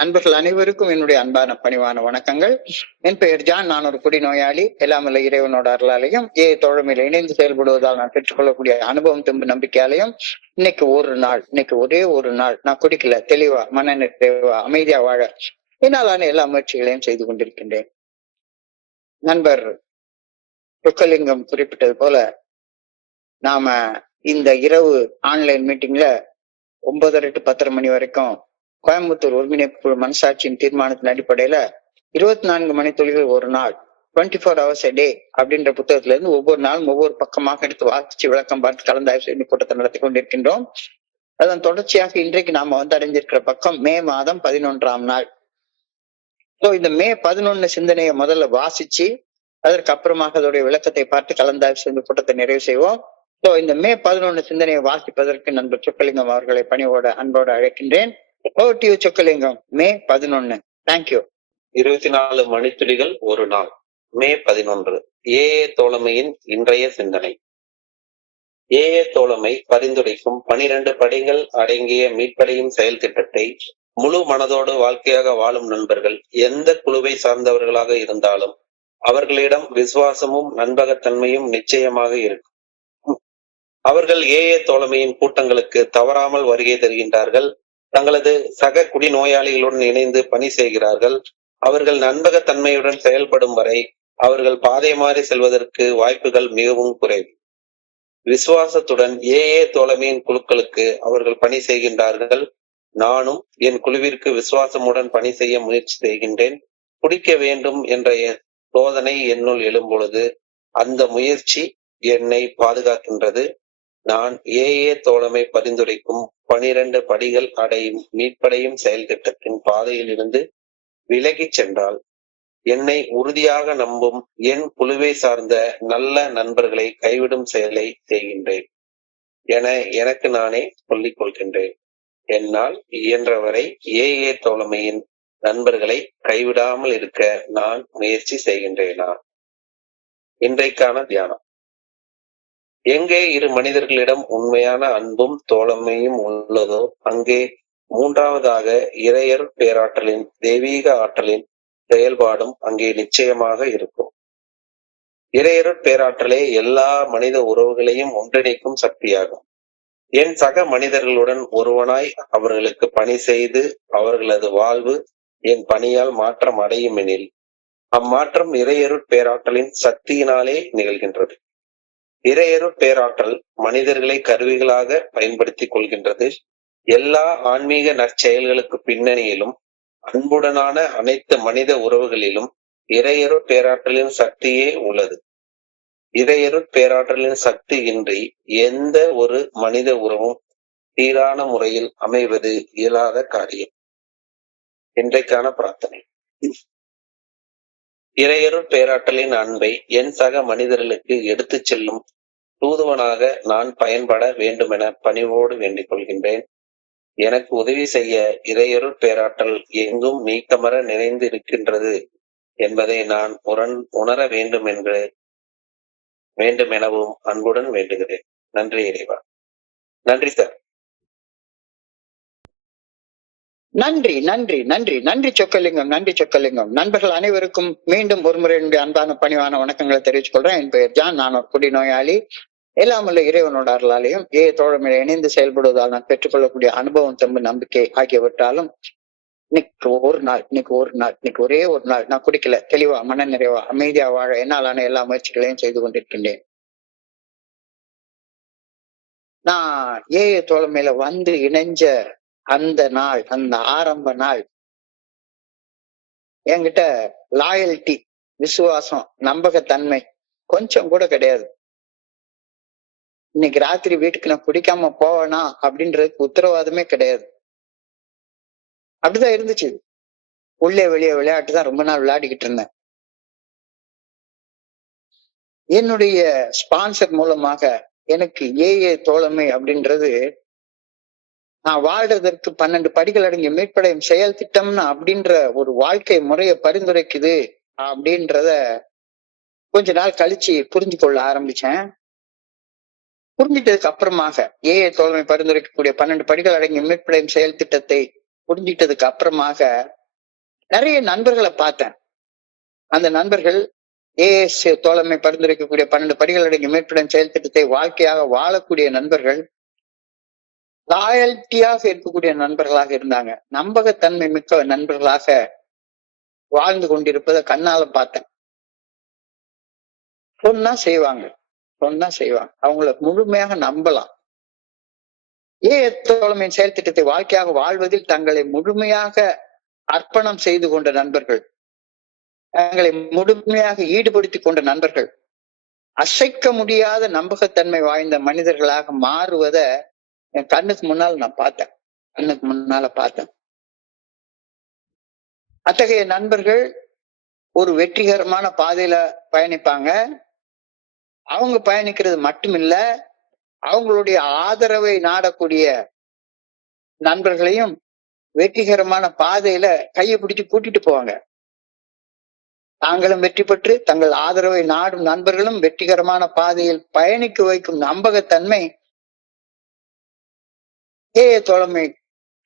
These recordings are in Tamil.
நண்பர்கள் அனைவருக்கும் என்னுடைய அன்பான பணிவான வணக்கங்கள். என் பெயர் ஜான். நான் ஒரு குடிநோயாளி. எல்லாமல்ல இறைவனோட அருளாலையும் தோழமையில இணைந்து செயல்படுவதால் நான் பெற்றுக்கொள்ளக்கூடிய அனுபவம் தெம்பு நம்பிக்கையாலையும் இன்னைக்கு ஒரே ஒரு நாள் நான் குடிக்கல, தெளிவா மன நிறைவா அமைதியா வாழ என்னாலான எல்லா முயற்சிகளையும் செய்து கொண்டிருக்கின்றேன். நண்பர் சொக்கலிங்கம் குறிப்பிட்டது போல நாம இந்த இரவு ஆன்லைன் மீட்டிங்ல 9:30 to 10:30 மணி வரைக்கும் கோயம்புத்தூர் ஒருங்கிணைப்பு குழு மனசாட்சியின் தீர்மானத்தின் அடிப்படையில 24 மணித்துளிகள் ஒரு நாள் 24 hours a day அப்படின்ற புத்தகத்துல இருந்து ஒவ்வொரு நாளும் ஒவ்வொரு பக்கமாக எடுத்து வாசிச்சு விளக்கம் பார்த்து கலந்தாய்வு செய்து கூட்டத்தை நடத்தி கொண்டிருக்கின்றோம். அதன் தொடர்ச்சியாக இன்றைக்கு நாம அடைஞ்சிருக்கிற பக்கம் மே மாதம் 11ஆம் நாள். இந்த மே 11 சிந்தனையை முதல்ல வாசிச்சு அதற்கு அப்புறமாக அதோடைய விளக்கத்தை பார்த்து கலந்தாய்வு செய்து கூட்டத்தை நிறைவு செய்வோம். இந்த மே 11 சிந்தனையை வாசிப்பதற்கு நண்பர் சொக்கலிங்கம் அவர்களை பணியோட அன்போடு அழைக்கின்றேன். சொக்கலிங்கம், மே 11. தேங்க்யூ. 24 மணித்துளிகள் ஒரு நாள், மே 11. தோழமையின் இன்றைய சிந்தனை. தோழமை பரிந்துரைக்கும் 12 படிகள் அடங்கிய மீட்படையும் செயல் திட்டத்தை முழு மனதோடு வாழ்க்கையாக வாழும் நண்பர்கள் எந்த குழுவை சார்ந்தவர்களாக இருந்தாலும் அவர்களிடம் விசுவாசமும் நண்பகத்தன்மையும் நிச்சயமாக இருக்கும். அவர்கள் தோழமையின் கூட்டங்களுக்கு தவறாமல் வருகை தருகின்றார்கள். தங்களது சக குடிநோயாளிகளுடன் இணைந்து பணி செய்கிறார்கள். அவர்கள் நண்பகத்தன்மையுடன் செயல்படும் வரை அவர்கள் பாதை மாறி செல்வதற்கு வாய்ப்புகள் மிகவும் குறைவு. விசுவாசத்துடன் தோழமையின் குழுக்களுக்கு அவர்கள் பணி செய்கின்றார்கள். நானும் என் குழுவிற்கு விசுவாசமுடன் பணி செய்ய முயற்சி செய்கின்றேன். குடிக்க வேண்டும் என்ற சோதனை என்னுள் எழும்பொழுது அந்த முயற்சி என்னை பாதுகாக்கின்றது. நான் தோழமை பரிந்துரைக்கும் 12 படிகள் அடையும் மீட்படையும் செயல் திட்டத்தின் பாதையில் இருந்து விலகிச் சென்றால் என்னை உறுதியாக நம்பும் என் குழுவை சார்ந்த நல்ல நண்பர்களை கைவிடும் செயலை செய்கின்றேன் என எனக்கு நானே சொல்லிக் கொள்கின்றேன். என்னால் இயன்றவரை தோழமையின் நண்பர்களை கைவிடாமல் இருக்க நான் முயற்சி செய்கின்றேனா? இன்றைக்கான தியானம். எங்கே இரு மனிதர்களிடம் உண்மையான அன்பும் தோழமையும் உள்ளதோ அங்கே மூன்றாவதாக இறையர் பேராற்றலின் தெய்வீக ஆற்றலின் செயல்பாடும் அங்கே நிச்சயமாக இருக்கும். இறையர் பேராற்றலே எல்லா மனித உறவுகளையும் ஒன்றிணைக்கும் சக்தியாகும். என் சக மனிதர்களுடன் ஒருவனாய் அவர்களுக்கு பணி செய்து அவர்களது வாழ்வு என் பணியால் மாற்றம் அடையும் எனில் அம்மாற்றம் இறையருட் பேராற்றலின் சக்தியினாலே நிகழ்கின்றது. இறையருட் பேராற்றல் மனிதர்களை கருவிகளாக பயன்படுத்திக் கொள்கின்றது. எல்லா ஆன்மீக நற்செயல்களுக்கு பின்னணியிலும் அன்புடனான அனைத்து மனித உறவுகளிலும் இறையருட் பேராற்றலின் சக்தியே உள்ளது. இறையருட் பேராற்றலின் சக்தி இன்றி எந்த ஒரு மனித உறவும் சீரான முறையில் அமைவது இயலாத காரியம். இன்றைக்கான பிரார்த்தனை. இறையருட் பேராற்றலின் அன்பை என் சக மனிதர்களுக்கு எடுத்துச் செல்லும் தூதுவனாக நான் பயன்பட வேண்டுமென பணிவோடு வேண்டிக் கொள்கின்றேன். எனக்கு உதவி செய்ய இறையருட் பேராற்றல் எங்கும் நீக்கமர நிறைந்து இருக்கின்றது என்பதை நான் உணர வேண்டுமெனவும் அன்புடன் வேண்டுகிறேன். நன்றி இறைவா. நன்றி சார். நன்றி நன்றி நன்றி நன்றி சொக்கலிங்கம். நன்றி சொக்கலிங்கம். நண்பர்கள் அனைவருக்கும் மீண்டும் ஒருமுறை என்னுடைய அன்பான பணிவான வணக்கங்களை தெரிவித்துக் கொள்றேன். என் பெயர் ஜான். நான் ஒரு குடிநோயாளி. எல்லாமல்ல இறைவனோட அருளாலையும் தோழமையில இணைந்து செயல்படுவதால் நான் பெற்றுக்கொள்ளக்கூடிய அனுபவம் தெம்பு நம்பிக்கை ஆகியவற்றாலும் இன்னைக்கு ஒரே ஒரு நாள் நான் குடிக்கல, தெளிவா மன நிறைவா அமைதியா வாழ என்னாலான எல்லா முயற்சிகளையும் செய்து கொண்டிருக்கின்றேன். நான் தோழமையில வந்து இணைஞ்ச அந்த நாள், அந்த ஆரம்ப நாள் என்கிட்ட லாயல்டி, விசுவாசம், நம்பகத்தன்மை கொஞ்சம் கூட கிடையாது. இன்னைக்கு ராத்திரி வீட்டுக்கு நான் குடிக்காம போவேனா அப்படின்றதுக்கு உத்தரவாதமே கிடையாது. அப்படிதான் இருந்துச்சு. உள்ளே வெளியே விளையாட்டு தான் ரொம்ப நாள் விளையாடிக்கிட்டு இருந்தேன். என்னுடைய ஸ்பான்சர் மூலமாக எனக்கு தோழமை அப்படின்றது நான் வாழ்றதற்கு 12 படிகள் அடங்கிய மீட்படையும் செயல் திட்டம்னு அப்படின்ற ஒரு வாழ்க்கை முறையை பரிந்துரைக்குது அப்படின்றத கொஞ்ச நாள் கழிச்சு புரிஞ்சு கொள்ள ஆரம்பிச்சேன். புரிஞ்சிட்டதுக்கு அப்புறமாக தோழமை பரிந்துரைக்கக்கூடிய 12 படிகள் அடங்கிய மீட்படையும் செயல் திட்டத்தை புரிஞ்சிட்டதுக்கு அப்புறமாக நிறைய நண்பர்களை பார்த்தேன். அந்த நண்பர்கள் ஏஎஸ் தோழமை பரிந்துரைக்கக்கூடிய 12 படிகள் அடங்கிய மீட்புடன் செயல் திட்டத்தை வாழ்க்கையாக வாழக்கூடிய நண்பர்கள், லாயல்ட்டியாக இருக்கக்கூடிய நண்பர்களாக இருந்தாங்க. நம்பகத்தன்மை மிக்க நண்பர்களாக வாழ்ந்து கொண்டிருப்பதை கண்ணால பார்த்தேன். சொன்னா செய்வாங்க, சொன்னா செய்வாங்க. அவங்கள முழுமையாக நம்பலாம். தோழமையின் செயல் திட்டத்தை வாழ்க்கையாக வாழ்வதில் தங்களை முழுமையாக அர்ப்பணம் செய்து கொண்ட நண்பர்கள், தங்களை முழுமையாக ஈடுபடுத்திக் கொண்ட நண்பர்கள், அசைக்க முடியாத நம்பகத்தன்மை வாய்ந்த மனிதர்களாக மாறுவத என் கண்ணுக்கு முன்னால் நான் பார்த்தேன். கண்ணுக்கு முன்னால பார்த்தேன். அத்தகைய நண்பர்கள் ஒரு வெற்றிகரமான பாதையில பயணிப்பாங்க. அவங்க பயணிக்கிறது மட்டுமில்ல, அவங்களுடைய ஆதரவை நாடக்கூடிய நண்பர்களையும் வெற்றிகரமான பாதையில கையை பிடிச்சு கூட்டிட்டு போவாங்க. தாங்களும் வெற்றி பெற்று தங்கள் ஆதரவை நாடும் நண்பர்களும் வெற்றிகரமான பாதையில் பயணிக்க வைக்கும் நம்பகத்தன்மை தோழமை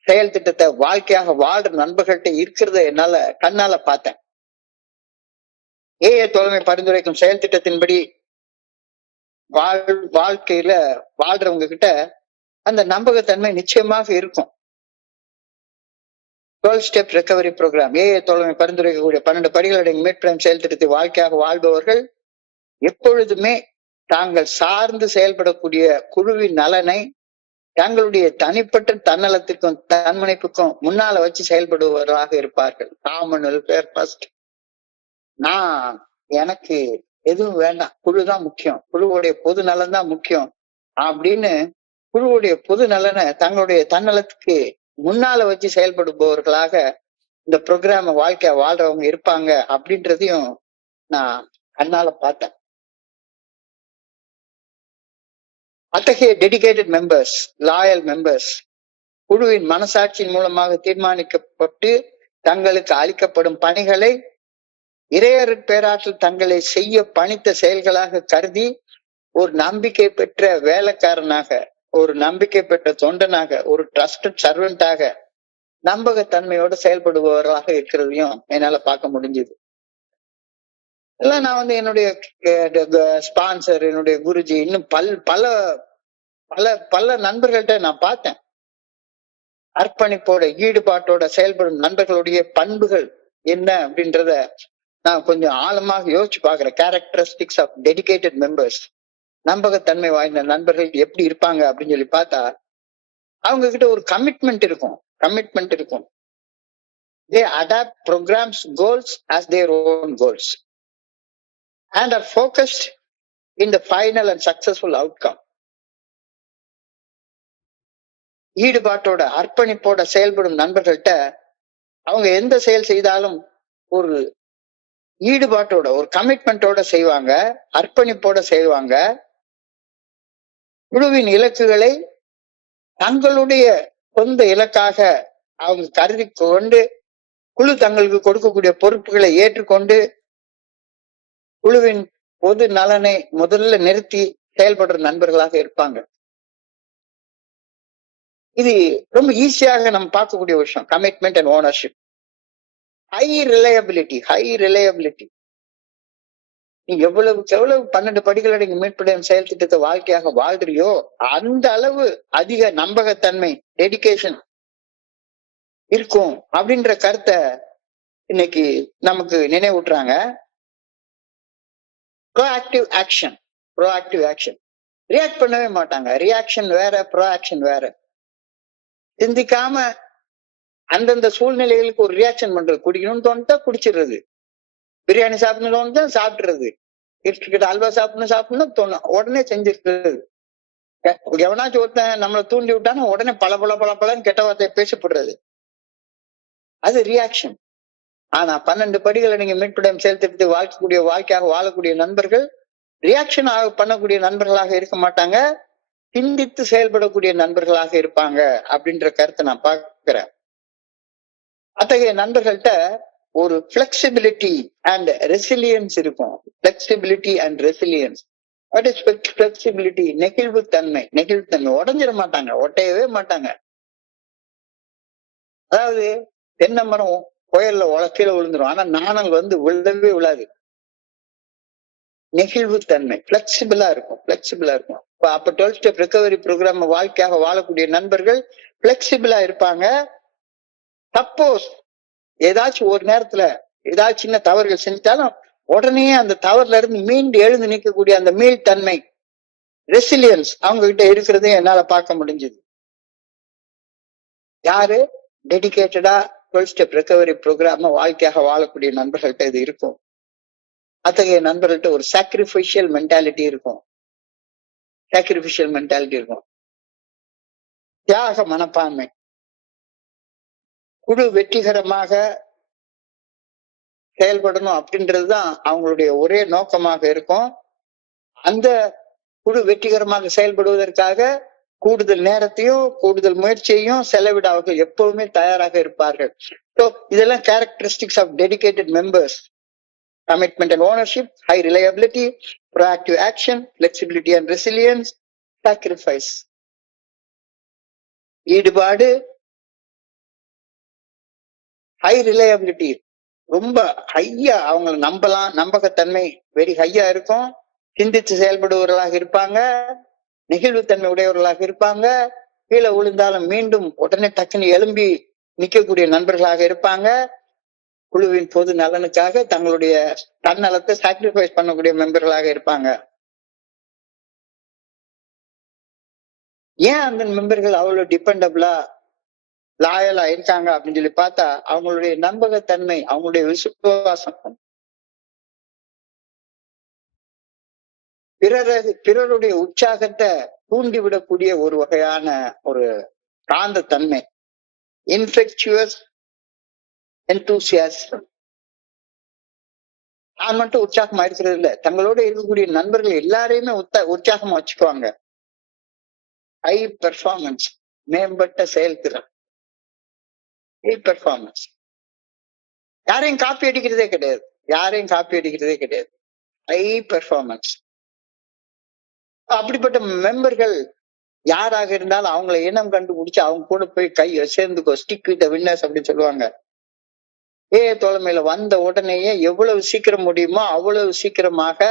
செயல் திட்டத்தை வாழ்க்கையாக வாழ்ற நண்பர்கள்ட்ட இருக்கிறத என்னால கண்ணால பார்த்தேன். தோழமை பரிந்துரைக்கும் செயல் திட்டத்தின்படி வாழ்க்கையில வாழ்றவங்க கிட்ட அந்த நம்பகத்தன்மை நிச்சயமாக இருக்கும். 12 ஸ்டெப் ரெக்கவரி ப்ரோக்ராம் தோழமை பரிந்துரைக்கக்கூடிய 12 படிகளுடைய மீட்புடன் செயல் திட்டத்தை வாழ்க்கையாக வாழ்பவர்கள் எப்பொழுதுமே தாங்கள் சார்ந்து செயல்படக்கூடிய குழுவின் நலனை தங்களுடைய தனிப்பட்ட தன்னலத்திற்கும் தன்முனைப்புக்கும் முன்னால வச்சு செயல்படுபவர்களாக இருப்பார்கள். Common welfare first. நான் எனக்கு எதுவும் வேண்டாம், குழுதான் முக்கியம், குழுவுடைய பொது நலன் தான் முக்கியம் அப்படின்னு குழுவுடைய பொது நலனை தங்களுடைய தன்னலத்துக்கு முன்னால வச்சு செயல்படுபவர்களாக இந்த ப்ரோக்ராம வாழ்க்கைய வாழ்றவங்க இருப்பாங்க அப்படின்றதையும் நான் கண்ணால பார்த்தேன். அத்தகைய டெடிகேட்டட் மெம்பர்ஸ், லாயல் மெம்பர்ஸ் குழுவின் மனசாட்சியின் மூலமாக தீர்மானிக்கப்பட்டு தங்களுக்கு அளிக்கப்படும் பணிகளை இறையருட் பேராற்றல் தங்களை செய்ய பணித்த செயல்களாக கருதி ஒரு நம்பிக்கை பெற்ற வேலைக்காரனாக, ஒரு நம்பிக்கை பெற்ற தொண்டனாக, ஒரு ட்ரஸ்டட் சர்வெண்டாக நம்பகத்தன்மையோடு செயல்படுபவர்களாக இருக்கிறதையும் என்னால பார்க்க முடிஞ்சது. எல்லாம் நான் என்னுடைய ஸ்பான்சர், என்னுடைய குருஜி, இன்னும் பல பல பல நண்பர்கள்ட்ட நான் பார்த்தேன். அர்ப்பணிப்போட ஈடுபாட்டோட செயல்படும் நண்பர்களுடைய பண்புகள் என்ன அப்படின்றத நான் கொஞ்சம் ஆழமாக யோசிச்சு பாக்குறேன். கேரக்டரிஸ்டிக்ஸ் ஆஃப் டெடிகேட்டட் மெம்பர்ஸ், நம்பகத்தன்மை வாய்ந்த நண்பர்கள் எப்படி இருப்பாங்க அப்படின்னு சொல்லி பார்த்தா அவங்க கிட்ட ஒரு கமிட்மெண்ட் இருக்கும். They adapt programs goals as their own goals and are focused in the final and successful outcome. ஈடுபாட்டோட அர்ப்பணிப்போட செயல்படும் நண்பர்கள்ட்ட அவங்க எந்த செயல் செய்தாலும் ஒரு ஈடுபாட்டோட, ஒரு கமிட்மெண்டோட செய்வாங்க, அர்ப்பணிப்போட செய்வாங்க. குழுவின் இலக்குகளை தங்களுடைய சொந்த இலக்காக அவங்க கருதி கொண்டு குழு தங்களுக்கு கொடுக்கக்கூடிய பொறுப்புகளை ஏற்றுக்கொண்டு குழுவின் பொது நலனை முதல்ல நிறுத்தி செயல்படுற நண்பர்களாக இருப்பாங்க. இது ரொம்ப ஈஸியாக நம்ம பார்க்கக்கூடிய விஷயம். Commitment and ownership. High reliability. நீ எவ்வளவுக்கு எவ்வளவு 12 படிகள் அடங்கி மீட்புடன் செயல் திட்டத்தை வாழ்க்கையாக வாழ்றியோ அந்த அளவு அதிக நம்பகத்தன்மை, டெடிகேஷன் இருக்கும் அப்படின்ற கருத்தை இன்னைக்கு நமக்கு நினைவூட்டுறாங்க. Proactive action. ரியாக்ட் பண்ணவே மாட்டாங்க. ரியாக்ஷன் வேற, ப்ரோஆக்ஷன் வேற. சிந்திக்காம அந்தந்த சூழ்நிலைகளுக்கு ஒரு ரியாக்ஷன் பண்றது. குடிக்கணும்னு தோணுதா குடிச்சிடுறது, பிரியாணி சாப்பிடணும்னு தோணுதா சாப்பிடுறது, கிட்ட அல்வா சாப்பிடணும் தோணும் உடனே செஞ்சிருக்கிறது. எவனாச்சும் ஒருத்தன் நம்மளை தூண்டி விட்டானா உடனே பல கெட்ட வார்த்தையை பேசப்படுறது. அது ரியாக்ஷன். ஆனா 12 படிகளை நீங்க மீட்புடன் செயல் திட்டத்தை வாழ்க்கையாக வாழக்கூடிய நண்பர்கள் ரியாக்ஷன் பண்ணக்கூடிய நண்பர்களாக இருக்க மாட்டாங்க, சிந்தித்து செயல்படக்கூடிய நண்பர்களாக இருப்பாங்க அப்படின்ற கருத்தை நான் பார்க்கிறேன். அத்தகைய நண்பர்கள்ட்ட ஒரு பிளெக்சிபிலிட்டி அண்ட் ரெசிலியன்ஸ் இருக்கும். What is flexibility? நெகிழ்வுத்தன்மை. உடைஞ்சிட மாட்டாங்க, ஒட்டையவே மாட்டாங்க. அதாவது தென்னை மரம் புயல்ல கீழே விழுந்துரும், ஆனா நாணல் வந்து விழவே விழாது. நெகிழ்வு தன்மை, பிளெக்சிபிளா இருக்கும், பிளெக்சிபிளா இருக்கும். அப்ப 12 ஸ்டெப் ரெக்கவரி ப்ரோக்ராம் வாழ்க்கையாக வாழக்கூடிய நண்பர்கள் பிளெக்சிபிளா இருப்பாங்க. சப்போஸ் ஏதாச்சும் ஒரு நேரத்துல ஏதாச்சும் சின்ன தவறுகள் செஞ்சாலும் உடனே அந்த தவறுல இருந்து மீண்டு எழுந்து நிற்கக்கூடிய அந்த மீள்தன்மை, ரெசிலியன்ஸ் அவங்க கிட்ட இருக்கிறதையும் என்னால பார்க்க முடிஞ்சது. யாரு டெடிகேட்டடா 12 ஸ்டெப் ரெக்கவரி ப்ரோக்ராம வாழ்க்கையாக வாழக்கூடிய நண்பர்கள்ட்ட இது இருக்கும். அத்தகைய நண்பர்கள்ட்ட ஒரு சாக்ரிஃபிஷியல் மென்டாலிட்டி இருக்கும். சாக்ரிஃபிஷியல் மென்டாலிட்டி இருக்கும். தியாக மனப்பான்மை. குழு வெற்றிகரமாக செயல்படணும் அப்படின்றதுதான் அவங்களுடைய ஒரே நோக்கமாக இருக்கும். அந்த குழு வெற்றிகரமாக செயல்படுவதற்காக கூடுதல் நேரத்தையும் கூடுதல் முயற்சியையும் செலவிட அவர்கள் எப்பவுமே தயாராக இருப்பார்கள். ஸோ இதெல்லாம் characteristics of dedicated members. Commitment and ownership, high reliability, proactive action, flexibility and resilience, sacrifice. ஈடுபாடு, ஹை ரிலையபிலிட்டி, ரொம்ப ஹையா அவங்களை நம்பலாம், நம்பகத்தன்மை வெரி ஹையா இருக்கும். சிந்தித்து செயல்படுபவர்களாக இருப்பாங்க, நெகிழ்வுத்தன்மை உடையவர்களாக இருப்பாங்க. கீழே விழுந்தாலும் மீண்டும் உடனே டக்குன்னு எழும்பி நிற்கக்கூடிய நண்பர்களாக இருப்பாங்க. குழுவின் பொது நலனுக்காக தங்களுடைய தன்னலத்தை சாக்ரிஃபைஸ் பண்ணக்கூடிய மெம்பர்களாக இருப்பாங்க. ஏன் அந்த மெம்பர்கள் அவ்வளவு டிபெண்டபிளா லாயலா இருக்காங்க அப்படின்னு சொல்லி பார்த்தா அவங்களுடைய நம்பகத்தன்மை, அவங்களுடைய விசுவாசம், பிறருடைய உற்சாகத்தை தூண்டிவிடக்கூடிய ஒரு வகையான ஒரு காந்த தன்மை, இன்ஃபெக்சுவஸ் என்தூசியாசம். நான் மட்டும் உற்சாகமா இருக்கிறது இல்ல, தங்களோட இருக்கக்கூடிய நண்பர்கள் எல்லாரையுமே உற்சாகமா வச்சுக்குவாங்க. ஹை பெர்ஃபார்மன்ஸ், மேம்பட்ட செயல்திறன், ஹை பெர்ஃபார்மன்ஸ். யாரையும் காப்பி அடிக்கிறதே கிடையாது, யாரையும் காப்பி அடிக்கிறதே கிடையாது. High performance. அப்படிப்பட்ட மெம்பர்கள் யாராக இருந்தாலும் அவங்களை இனம் கண்டுபிடிச்சு அவங்க கூட போய் கை சேர்ந்துக்கோ, ஸ்டிக் வித் வின்னர்ஸ் அப்படின்னு சொல்லுவாங்க. தோழமையில வந்த உடனேயே எவ்வளவு சீக்கிரம் முடியுமோ அவ்வளவு சீக்கிரமாக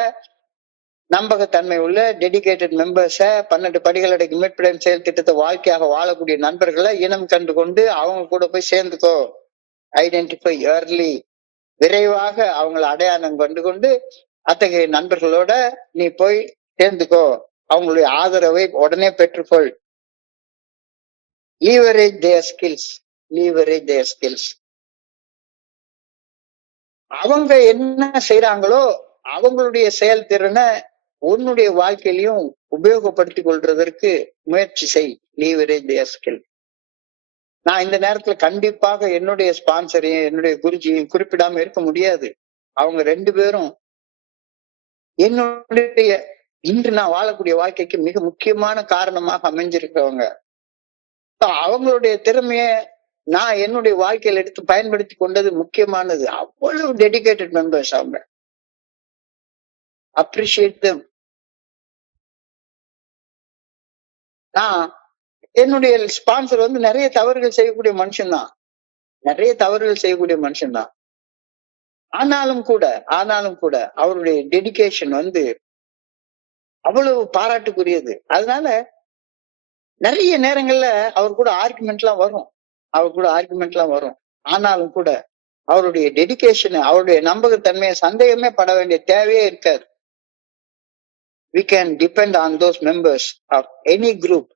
நம்பகத்தன்மை உள்ள டெடிகேட்டட் மெம்பர்ஸ 12 படிகள் அடக்கி மீட்புடன் செயல் திட்டத்தை வாழ்க்கையாக வாழக்கூடிய நண்பர்களை இனம் கண்டு கொண்டு அவங்க கூட போய் சேர்ந்துக்கோ. ஐடென்டிஃபை ஏர்லி, விரைவாக அவங்களை அடையாளம் கண்டு கொண்டு அத்தகைய நண்பர்களோட நீ போய் சேர்ந்துக்கோ, அவங்களுடைய ஆதரவை உடனே பெற்றுக்கொள். லீவரேஜ் தேர் ஸ்கில்ஸ், லீவரேஜ் தேர் ஸ்கில்ஸ். அவங்க என்ன செய்யறாங்களோ அவங்களுடைய செயல்திறனை உன்னுடைய வாழ்க்கையிலையும் உபயோகப்படுத்திக் கொள்றதற்கு முயற்சி செய். லீவரேஜ் தேர் ஸ்கில். நான் இந்த நேரத்துல கண்டிப்பாக என்னுடைய ஸ்பான்சரையும் என்னுடைய குருஜியையும் குறிப்பிடாம இருக்க முடியாது. அவங்க 2 பேரும் என்னுடைய இன்று நான் வாழக்கூடிய வாழ்க்கைக்கு மிக முக்கியமான காரணமாக அமைஞ்சிருக்கிறவங்க. அவங்களுடைய திறமைய நான் என்னுடைய வாழ்க்கையில எடுத்து பயன்படுத்தி கொண்டது முக்கியமானது. அவ்வளவு டெடிகேட்டட் மெம்பர்ஸ் அவங்க. Appreciate them. நான் என்னுடைய ஸ்பான்சர் வந்து நிறைய தவறுகள் செய்யக்கூடிய மனுஷன்தான், நிறைய தவறுகள் செய்யக்கூடிய மனுஷன்தான். ஆனாலும் கூட அவருடைய டெடிகேஷன் வந்து அவ்வளவு பாராட்டுக்குரியது. அதனால நிறைய நேரங்கள்ல அவர் கூட ஆர்குமெண்ட் எல்லாம் வரும். ஆனாலும் கூட அவருடைய டெடிகேஷன், அவருடைய நம்பகத்தன்மையை சந்தேகமே பட வேண்டிய தேவையே இருக்காது. We can depend on those members of any group.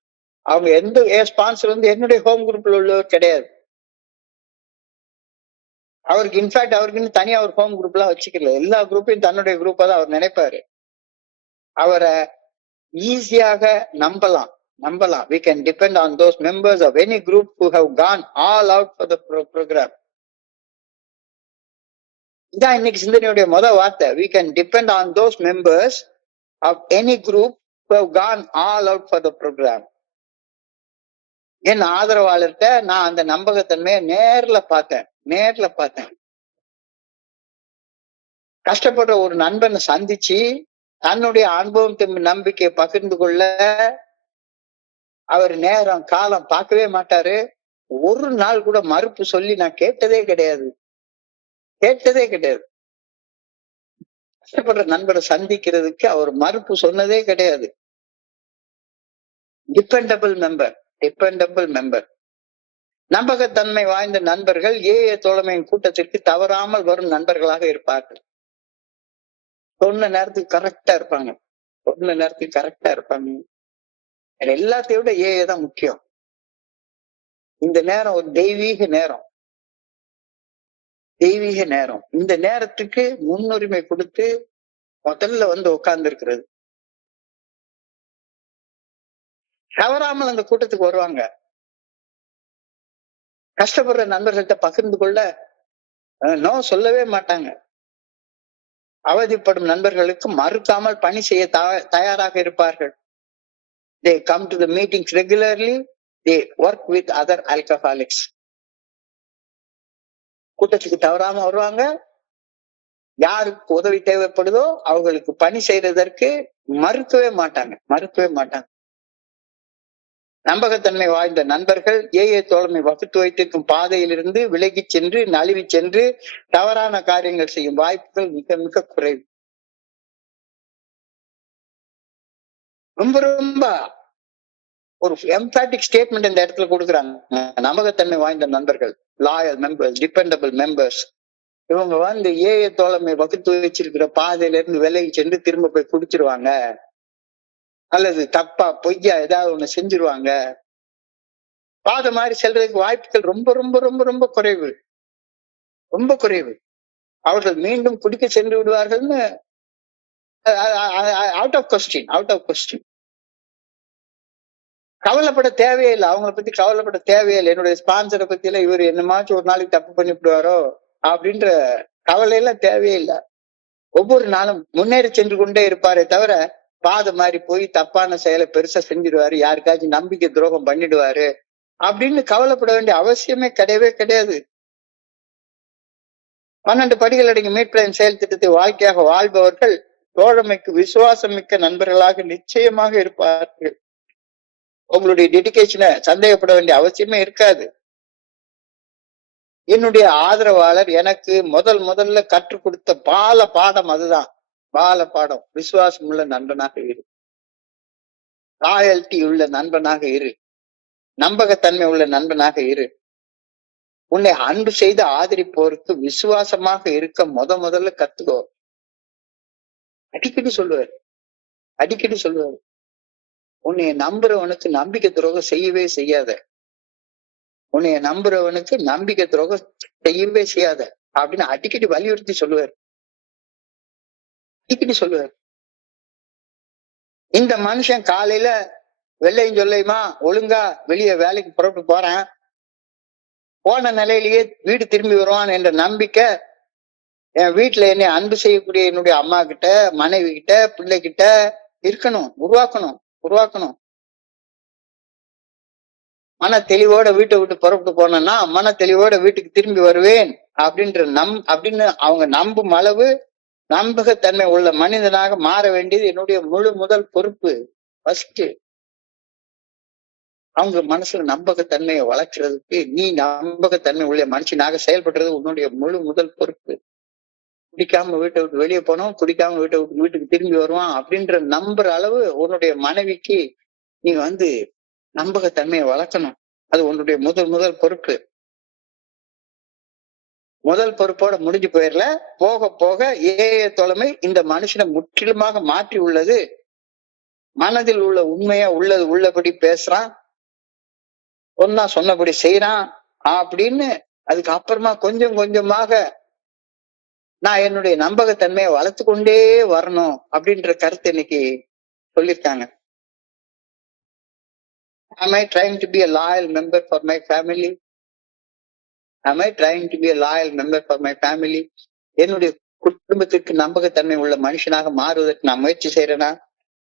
அவங்க எந்த ஸ்பான்சர் வந்து என்னுடைய ஹோம் குரூப்ல உள்ளவர் கிடையாது. அவருக்கு இன்ஃபேக்ட் அவருக்கு தனியா ஒரு ஹோம் குரூப் எல்லாம் வச்சுக்கல, எல்லா குரூப்பையும் தன்னுடைய குரூப்பா தான் அவர் நினைப்பாரு. அவரை ஈஸியாக நம்பலாம். We can depend on those members of any group who have gone all out for the program. இதான் இன்னைக்கு சிந்தனையுடைய முதல் வார்த்தை. We can depend on those members of any group who have gone all out for the program. என் ஆதரவாளர்கிட்ட நான் அந்த நம்பகத்தன்மையை நேர்ல பார்த்தேன். கஷ்டப்படுற ஒரு நண்பனை சந்திச்சு தன்னுடைய அனுபவம் நம்பிக்கையை பகிர்ந்து கொள்ள அவர் நேரம் காலம் பார்க்கவே மாட்டாரு. ஒரு நாள் கூட மறுப்பு சொல்லி நான் கேட்டதே கிடையாது. கஷ்டப்படுற நண்பரை சந்திக்கிறதுக்கு அவர் மறுப்பு சொன்னதே கிடையாது. Dependable member. நம்பகத்தன்மை வாய்ந்த நண்பர்கள் ஏஏ தோழமையின் கூட்டத்திற்கு தவறாமல் வரும் நண்பர்களாக இருப்பார்கள். சொன்ன நேரத்துக்கு கரெக்டா இருப்பாங்க. எல்லாத்தையும் விட ஏஏ தான் முக்கியம். இந்த நேரம் ஒரு தெய்வீக நேரம். இந்த நேரத்துக்கு முன்னுரிமை கொடுத்து முதல்ல வந்து உட்கார்ந்து இருக்கிறது. தவறாமல் அந்த கூட்டத்துக்கு வருவாங்க. கஷ்டப்படுற நண்பர்கள்ட்ட பகிர்ந்து கொள்ள நோ சொல்லவே மாட்டாங்க. அவதிப்படும் நண்பர்களுக்கு மறுக்காமல் பணி செய்ய தயாராக இருப்பார்கள். They come to the meetings regularly. They work with other alcoholics. கூட்டத்துக்கு தவறாம வருவாங்க. யாருக்கு உதவி தேவைப்படுதோ அவங்களுக்கு பணி செய்யறதற்கு மறுக்கவே மாட்டாங்க. நம்பகத்தன்மை வாய்ந்த நண்பர்கள் ஏஏ தோழமை வகுத்து வைத்திருக்கும் பாதையிலிருந்து விலகி சென்று நழுவி சென்று தவறான காரியங்கள் செய்யும் வாய்ப்புகள் மிக மிக குறைவு. ரொம்ப ஒரு எம்பாட்டிக் ஸ்டேட்மெண்ட் இந்த இடத்துல கொடுக்குறாங்க. நம்பகத்தன்மை வாய்ந்த நண்பர்கள், லாயல் மெம்பர்ஸ், டிபெண்டபிள் மெம்பர்ஸ், இவங்க வந்து ஏஏ தோழமை வகுத்து வச்சிருக்கிற பாதையில இருந்து விலகி சென்று திரும்ப போய் குடிச்சிருவாங்க, அல்லது தப்பா பொய்யா ஏதாவது ஒண்ணு செஞ்சிருவாங்க. பாதை மாதிரி செல்றதுக்கு வாய்ப்புகள் ரொம்ப ரொம்ப ரொம்ப ரொம்ப குறைவு. அவர்கள் மீண்டும் குடிக்க சென்று விடுவார்கள்னு அவுட் ஆஃப் கொஸ்டின். கவலைப்பட தேவையில்லை. அவங்கள பத்தி கவலைப்பட தேவையில்லை. என்னுடைய ஸ்பான்சரை பத்தி எல்லாம் இவர் என்னமாச்சும் ஒரு நாளைக்கு தப்பு பண்ணிவிடுவாரோ அப்படின்ற கவலையெல்லாம் தேவையில்லை. ஒவ்வொரு நாளும் முன்னேறி சென்று கொண்டே இருப்பாரே தவிர பாதை மாதிரி போய் தப்பான செயலை பெருசா செஞ்சிருவாரு, யாருக்காச்சும் நம்பிக்கை துரோகம் பண்ணிடுவாரு அப்படின்னு கவலைப்பட வேண்டிய அவசியமே கிடையாது. 12 படிகள் அடங்கிய மீட்பின் செயல் திட்டத்தை வாழ்க்கையாக வாழ்பவர்கள் தோழமைக்கு விசுவாசம் மிக்க நண்பர்களாக நிச்சயமாக இருப்பார்கள். உங்களுடைய டெடிகேஷனை சந்தேகப்பட வேண்டிய அவசியமே இருக்காது. என்னுடைய ஆதரவாளர் எனக்கு முதல்ல கற்றுக் கொடுத்த பாடம் அதுதான். விசுவாசம் உள்ள நண்பனாக இரு, லாயல்டி உள்ள நண்பனாக இரு, நம்பகத்தன்மை உள்ள நண்பனாக இரு. உன்னை அன்பு செய்து ஆதரிப்போருக்கு விசுவாசமாக இருக்க முதல்ல கத்துக்கோ. அடிக்கடி சொல்லுவார். உன்னைய நம்புறவனுக்கு நம்பிக்கை துரோகம் செய்யவே செய்யாத அப்படின்னு அடிக்கடி வலியுறுத்தி சொல்லுவார். இந்த மனுஷன் காலையில வெள்ளையும் சொல்லையுமா ஒழுங்கா வெளியே வேலைக்கு புறப்பட்டு போறேன், போன நிலையிலேயே வீடு திரும்பி வருவான் என்ற நம்பிக்கை என் வீட்டுல என்னை அன்பு செய்யக்கூடிய என்னுடைய அம்மா கிட்ட, மனைவி கிட்ட, பிள்ளை கிட்ட இருக்கணும், உருவாக்கணும். மன தெளிவோட வீட்டை விட்டு புறப்பட்டு போனேன்னா மன தெளிவோட வீட்டுக்கு திரும்பி வருவேன் அப்படின்னு அவங்க நம்பும் அளவு நம்பகத்தன்மை உள்ள மனிதனாக மாற வேண்டியது என்னுடைய முதல் பொறுப்பு. ஃபர்ஸ்ட் அவங்க மனசுல நம்பகத்தன்மையை வளர்க்கறதுக்கு நீ நம்பகத்தன்மை உள்ள மனுஷனாக செயல்படுறது உன்னுடைய முதல் பொறுப்பு. குடிக்காம வீட்டை விட்டு வெளியே போனோம், குடிக்காம வீட்டை விட்டு வீட்டுக்கு திரும்பி வருவான் அப்படின்ற நம்புற அளவு உன்னுடைய மனைவிக்கு நீ வந்து நம்பகத்தன்மையை வளர்க்கணும். அது உன்னுடைய முதல் பொறுப்பு. முதல் பொறுப்போட முடிஞ்சு போயிடல. போக போக ஏஏ தோழமை இந்த மனுஷனை முற்றிலுமாக மாற்றி உள்ளது. மனதில் உள்ள உண்மையா உள்ளபடி பேசுறான், சொன்னபடி செய்யறான் அப்படின்னு. அதுக்கு அப்புறமா கொஞ்சம் கொஞ்சமாக நான் என்னுடைய நம்பகத்தன்மையை வளர்த்து கொண்டே வரணும் அப்படின்ற கருத்து இன்னைக்கு சொல்லியிருக்காங்க. Am I trying to be a loyal member for my family? என்னுடைய குடும்பத்திற்கு நம்பகத்தன்மை உள்ள மனுஷனாக மாறுவதற்கு நான் முயற்சி செய்யறேனா?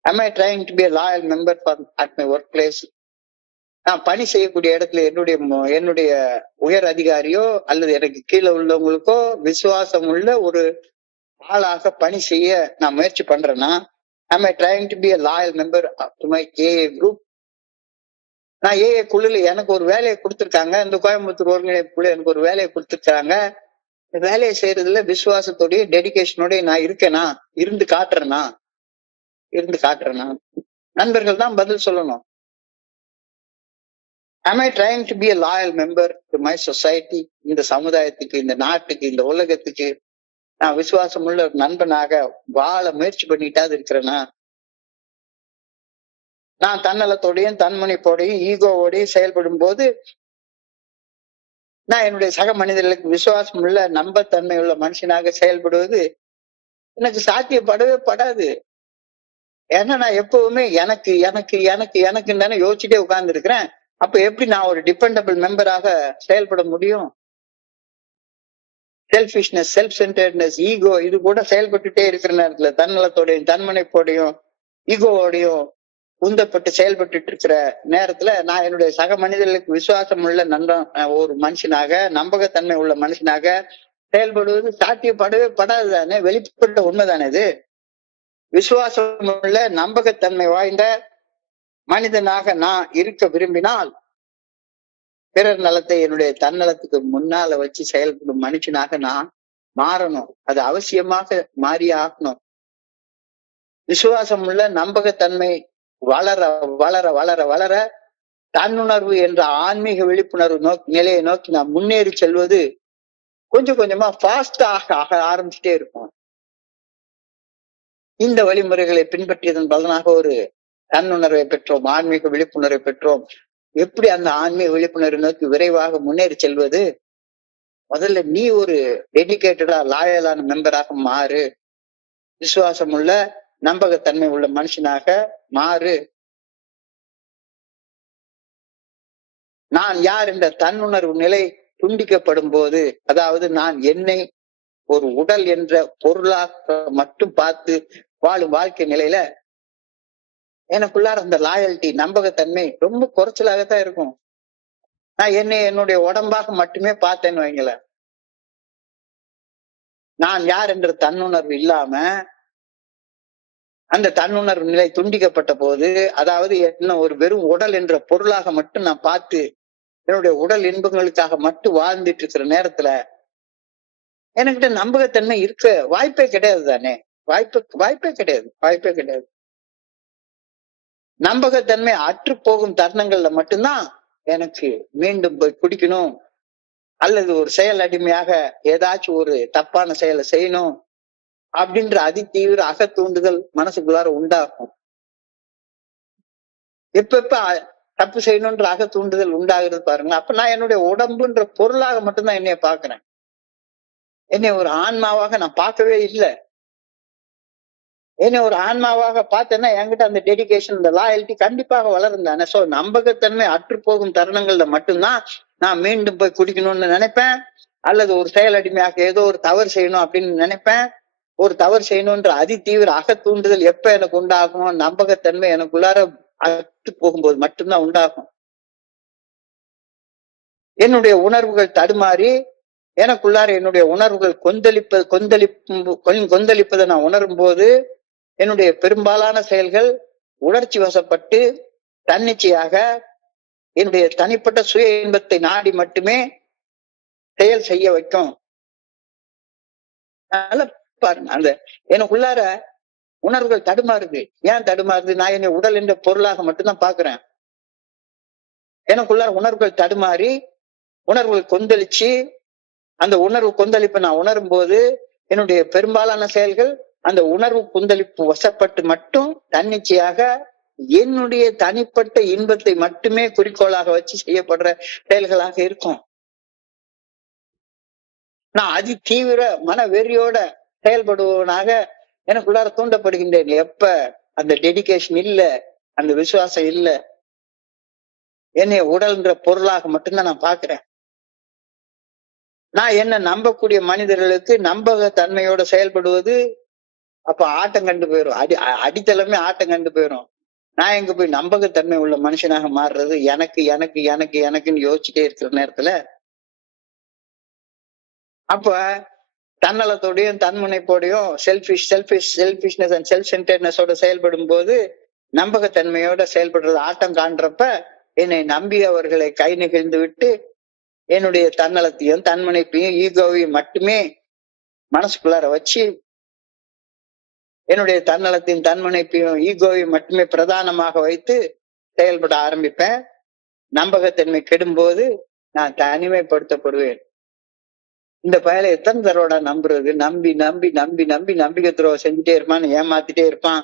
Am I trying to be a loyal member at my workplace? நான் பணி செய்யக்கூடிய இடத்துல என்னுடைய உயர் அதிகாரியோ அல்லது எனக்கு கீழே உள்ளவங்களுக்கோ விசுவாசம் உள்ள ஒரு ஆளாக பணி செய்ய நான் முயற்சி பண்றேன்னா? Am I trying to be a loyal member to my AA group? நான் குழுல எனக்கு ஒரு வேலையை கொடுத்திருக்காங்க, இந்த கோயம்புத்தூர் ஒருங்கிணைப்பு குழு எனக்கு ஒரு வேலையை கொடுத்திருக்காங்க. இந்த வேலையை செய்யறதுல விசுவாசத்தோடய டெடிகேஷனோடய நான் இருக்கேனா, இருந்து காட்டுறேனா நண்பர்கள் தான் பதில் சொல்லணும். Am I trying to be a loyal member to my society? இந்த சமுதாயத்துக்கு, இந்த நாட்டுக்கு, இந்த உலகத்துக்கு நான் விசுவாசம் உள்ள ஒரு நண்பனாக வாழ முயற்சி பண்ணிட்டாது இருக்கிறேனா? நான் தன்னலத்தோடையும் தன்முனைப்போடையும் ஈகோவோடையும் செயல்படும் போது நான் என்னுடைய சக மனிதர்களுக்கு விசுவாசம் உள்ள நம்பத்தன்மை உள்ள மனுஷனாக செயல்படுவது எனக்கு சாத்தியப்படவே படாது. ஏன்னா நான் எப்பவுமே எனக்கு எனக்கு எனக்கு எனக்குன்னு தானே யோசிச்சுட்டே உட்கார்ந்து இருக்கிறேன். அப்ப எப்படி நான் ஒரு டிபெண்டபிள் மெம்பராக செயல்பட முடியும்? செல்ஃபிஷ்னஸ், செல்ஃப் சென்டர்ட்னஸ், ஈகோ இது கூட செயல்பட்டுட்டே இருக்கிற நேரத்துல தன்னலத்தோடையும் தன்முனைப்போடையும் ஈகோவோடையும் உந்தப்பட்டு செயல்பட்டு இருக்கிற நேரத்துல நான் என்னுடைய சக மனிதர்களுக்கு விசுவாசம் உள்ள ஒரு மனுஷனாக, நம்பகத்தன்மை உள்ள மனுஷனாக செயல்படுவது சாத்தியப்படவே படாது தானே, வெளிப்பட்ட உண்மைதானே இது. விசுவாசம் உள்ள நம்பகத்தன்மை வாய்ந்த மனிதனாக நான் இருக்க விரும்பினால் பிறர் நலத்தை என்னுடைய தன்னலத்துக்கு முன்னால வச்சு செயல்படும் மனுஷனாக நான் மாறணும். அது அவசியமாக மாறியே ஆகணும். விசுவாசம் உள்ள நம்பகத்தன்மை வளர வளர வளர வளர தன்னுணர்வு என்ற ஆன்மீக விழிப்புணர்வு நிலையை நோக்கி நாம் முன்னேறி செல்வது கொஞ்சம் கொஞ்சமா ஃபாஸ்ட் ஆக ஆரம்பிச்சுட்டே இருக்கும். இந்த வழிமுறைகளை பின்பற்றியதன் பலனாக ஒரு தன்னுணர்வை பெற்றோம், ஆன்மீக விழிப்புணர்வை பெற்றோம். எப்படி அந்த ஆன்மீக விழிப்புணர்வை நோக்கி விரைவாக முன்னேறி செல்வது? முதல்ல நீ ஒரு டெடிகேட்டடா லாயலான மெம்பராக மாறு. விசுவாசம் உள்ள நம்பகத்தன்மை உள்ள மனுஷனாக மாறு. நான் யார் என்ற தன்னுணர்வு நிலை துண்டிக்கப்படும் போது, அதாவது நான் என்னை ஒரு உடல் என்ற பொருளாக மட்டும் பார்த்து வாழும் வாழ்க்கை நிலையில எனக்குள்ளார அந்த லாயல்டி, நம்பகத்தன்மை ரொம்ப குறைச்சலாகத்தான் இருக்கும். நான் என்னுடைய உடம்பாக மட்டுமே பார்த்தேன்னு வைங்களேன். நான் யார் என்ற தன்னுணர்வு இல்லாம அந்த தன்னுணர்வு நிலை துண்டிக்கப்பட்ட போது, அதாவது என்ன ஒரு வெறும் உடல் என்ற பொருளாக மட்டும் நான் பார்த்து என்னுடைய உடல் இன்பங்களுக்காக மட்டும் வாழ்ந்துட்டு இருக்கிற நேரத்துல என்கிட்ட நம்பகத்தன்மை இருக்க வாய்ப்பே கிடையாது தானே. வாய்ப்பே கிடையாது. நம்பகத்தன்மை அற்று போகும் தருணங்கள்ல மட்டும்தான் எனக்கு மீண்டும் போய் குடிக்கணும், அல்லது ஒரு செயல் அடிமையாக ஏதாச்சும் ஒரு தப்பான செயலை செய்யணும் அப்படின்ற அதிதீவிர அகத்தூண்டுதல் மனசுக்குள்ளார உண்டாகும். எப்ப தப்பு செய்யணும்ன்ற அகத்தூண்டுதல் உண்டாகிறது பாருங்க. அப்ப நான் என்னுடைய உடம்புன்ற பொருளாக மட்டும்தான் என்னைய பாக்குறேன். என்னை ஒரு ஆன்மாவாக நான் பார்க்கவே இல்லை. என்னை ஒரு ஆன்மாவாக பார்த்தேன்னா என்கிட்ட அந்த டெடிகேஷன், இந்த லாயல்டி கண்டிப்பாக வளரும் தானே. சோ நம்பகத்தன்மை அற்று போகும் தருணங்கள்ல மட்டும்தான் நான் மீண்டும் போய் குடிக்கணும்னு நினைப்பேன், அல்லது ஒரு செயல் அடிமையாக ஏதோ ஒரு தவறு செய்யணும் அப்படின்னு நினைப்பேன். ஒரு தவறு செய்யணும்ன்ற அதிதீவிர அகத்தூண்டுதல் எப்ப எனக்கு உண்டாகும்? நம்பகத்தன்மை எனக்குள்ளார அற்று போகும்போது மட்டும்தான் உண்டாகும். என்னுடைய உணர்வுகள் தடுமாறி எனக்குள்ளார என்னுடைய உணர்வுகள் கொந்தளிப்பதை நான் உணரும் போது என்னுடைய பெரும்பாலான செயல்கள் உணர்ச்சி வசப்பட்டு தன்னிச்சையாக என்னுடைய தனிப்பட்ட சுய இன்பத்தை நாடி மட்டுமே செயல் செய்ய வைக்கும். பாருங்க, அந்த எனக்குள்ளார உணர்வுகள் தடுமாறுது. ஏன் தடுமாறுது? நான் என்னை உடல் என்ற பொருளாக மட்டும்தான் பாக்குறேன். எனக்குள்ளார உணர்வுகள் தடுமாறி உணர்வுகள் கொந்தளிச்சு அந்த உணர்வு கொந்தளிப்பை நான் உணரும் போது என்னுடைய பெரும்பாலான செயல்கள் அந்த உணர்வு கொந்தளிப்பு வசப்பட்டு மட்டும் தன்னிச்சையாக என்னுடைய தனிப்பட்ட இன்பத்தை மட்டுமே குறிக்கோளாக வச்சு செய்யப்படுற செயல்களாக இருக்கும். நான் அதி தீவிர மன வெறியோட செயல்படுவனாக எனக்குள்ளார தூண்டப்படுகின்றேன். எப்ப அந்த டெடிகேஷன் இல்ல, அந்த விசுவாசம் இல்ல, என்னை உடல்ன்ற பொருளாக மட்டும்தான் நான் பாக்குறேன். நான் என்ன நம்பக்கூடிய மனிதர்களுக்கு நம்பகத்தன்மையோட செயல்படுவது அப்ப ஆட்டம் கண்டு போயிடும். அடித்தளமே ஆட்டம் கண்டு போயிடும். நான் எங்க போய் நம்பகத்தன்மை உள்ள மனுஷனாக மாறுறது? எனக்கு எனக்கு எனக்கு எனக்குன்னு யோசிச்சுட்டே இருக்கிற நேரத்துல அப்ப தன்னலத்தோடையும் தன்முனைப்போடையும் செல்ஃபிஷ்னஸ் அண்ட் செல்ஃப் சென்டர்னஸோட செயல்படும் போது நம்பகத்தன்மையோட செயல்படுறது ஆட்டம் காண்றப்ப என்னை நம்பி அவர்களை கை நெகிழ்ந்து விட்டு என்னுடைய தன்னலத்தையும் தன்மனைப்பையும் ஈகோவையும் மட்டுமே மனசுக்குள்ளார வச்சு என்னுடைய தன்னலத்தையும் தன்மனைப்பையும் ஈகோவையும் மட்டுமே பிரதானமாக வைத்து செயல்பட ஆரம்பிப்பேன். நம்பகத்தன்மை கெடும்போது நான் தனிமைப்படுத்தப்படுவேன். இந்த பயலை எத்தனை தடவை நம்புறது, நம்பி நம்பி நம்பி நம்பி நம்பிக்கை துரோகம் செஞ்சுட்டே இருப்பான், ஏமாத்திட்டே இருப்பான்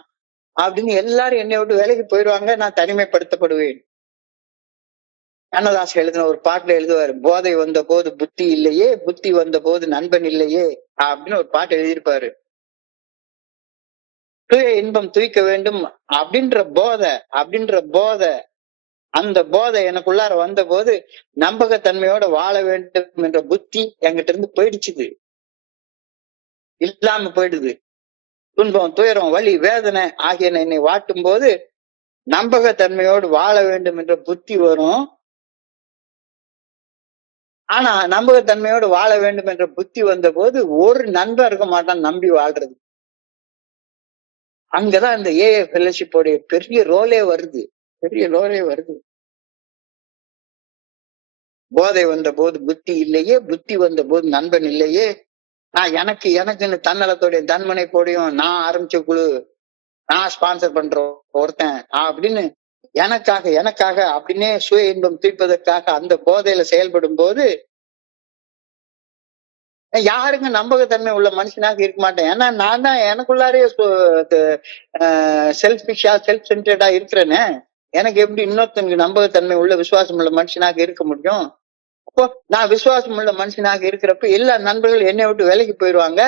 அப்படின்னு எல்லாரும் என்னை விட்டு வேலைக்கு போயிடுவாங்க, நான் தனிமைப்படுத்தப்படுவேன். கண்ணதாசன் எழுதின ஒரு பாட்டுல எழுதுவாரு, போதை வந்த போது புத்தி இல்லையே, புத்தி வந்த போது நண்பன் இல்லையே அப்படின்னு ஒரு பாட்டு எழுதியிருப்பாரு. சுய இன்பம் தூய்க்க வேண்டும் அப்படின்ற போதை அந்த போதை எனக்குள்ளார வந்த போது நம்பகத்தன்மையோட வாழ வேண்டும் என்ற புத்தி என்கிட்ட இருந்து போயிடுச்சுது, இல்லாம போயிடுது. துன்பம், துயரம், வலி, வேதனை ஆகியன என்னை வாட்டும் போது நம்பகத்தன்மையோடு வாழ வேண்டும் என்ற புத்தி வரும். ஆனா நம்பகத்தன்மையோடு வாழ வேண்டும் என்ற புத்தி வந்த போது ஒரு நண்பன் இருக்க மாட்டான் நம்பி வாழ்றது. அங்கதான் இந்த ஏஏ ஃபெலோஷிப் உடைய பெரிய ரோலே வருது. போதை வந்த போது புத்தி இல்லையே, புத்தி வந்த போது நண்பன் இல்லையே, நான் எனக்குன்னு தன்னலத்தோடைய தன்மனைப்போடையும் நான் ஆரம்பிச்ச குழு, நான் ஸ்பான்சர் பண்ற ஒருத்தன் அப்படின்னு எனக்காக அப்படின்னே சுய இன்பம் தீர்ப்பதற்காக அந்த போதையில செயல்படும் போது யாருங்க நம்பகத்தன்மை உள்ள மனுஷனாக இருக்க மாட்டேன். ஏன்னா நான் தான் எனக்குள்ளாரே செல்ஃபிஷா செல்ஃப் சென்டர்டா இருக்கிறேன்னு. எனக்கு எப்படி இன்னொருத்தனுக்கு நம்பகத்தன்மை உள்ள விசுவாசம் உள்ள மனுஷனாக இருக்க முடியும்? அப்போ நான் விசுவாசம் உள்ள மனுஷனாக இருக்கிறப்ப எல்லா நண்பர்களும் என்னை விட்டு வேலைக்கு போயிடுவாங்க.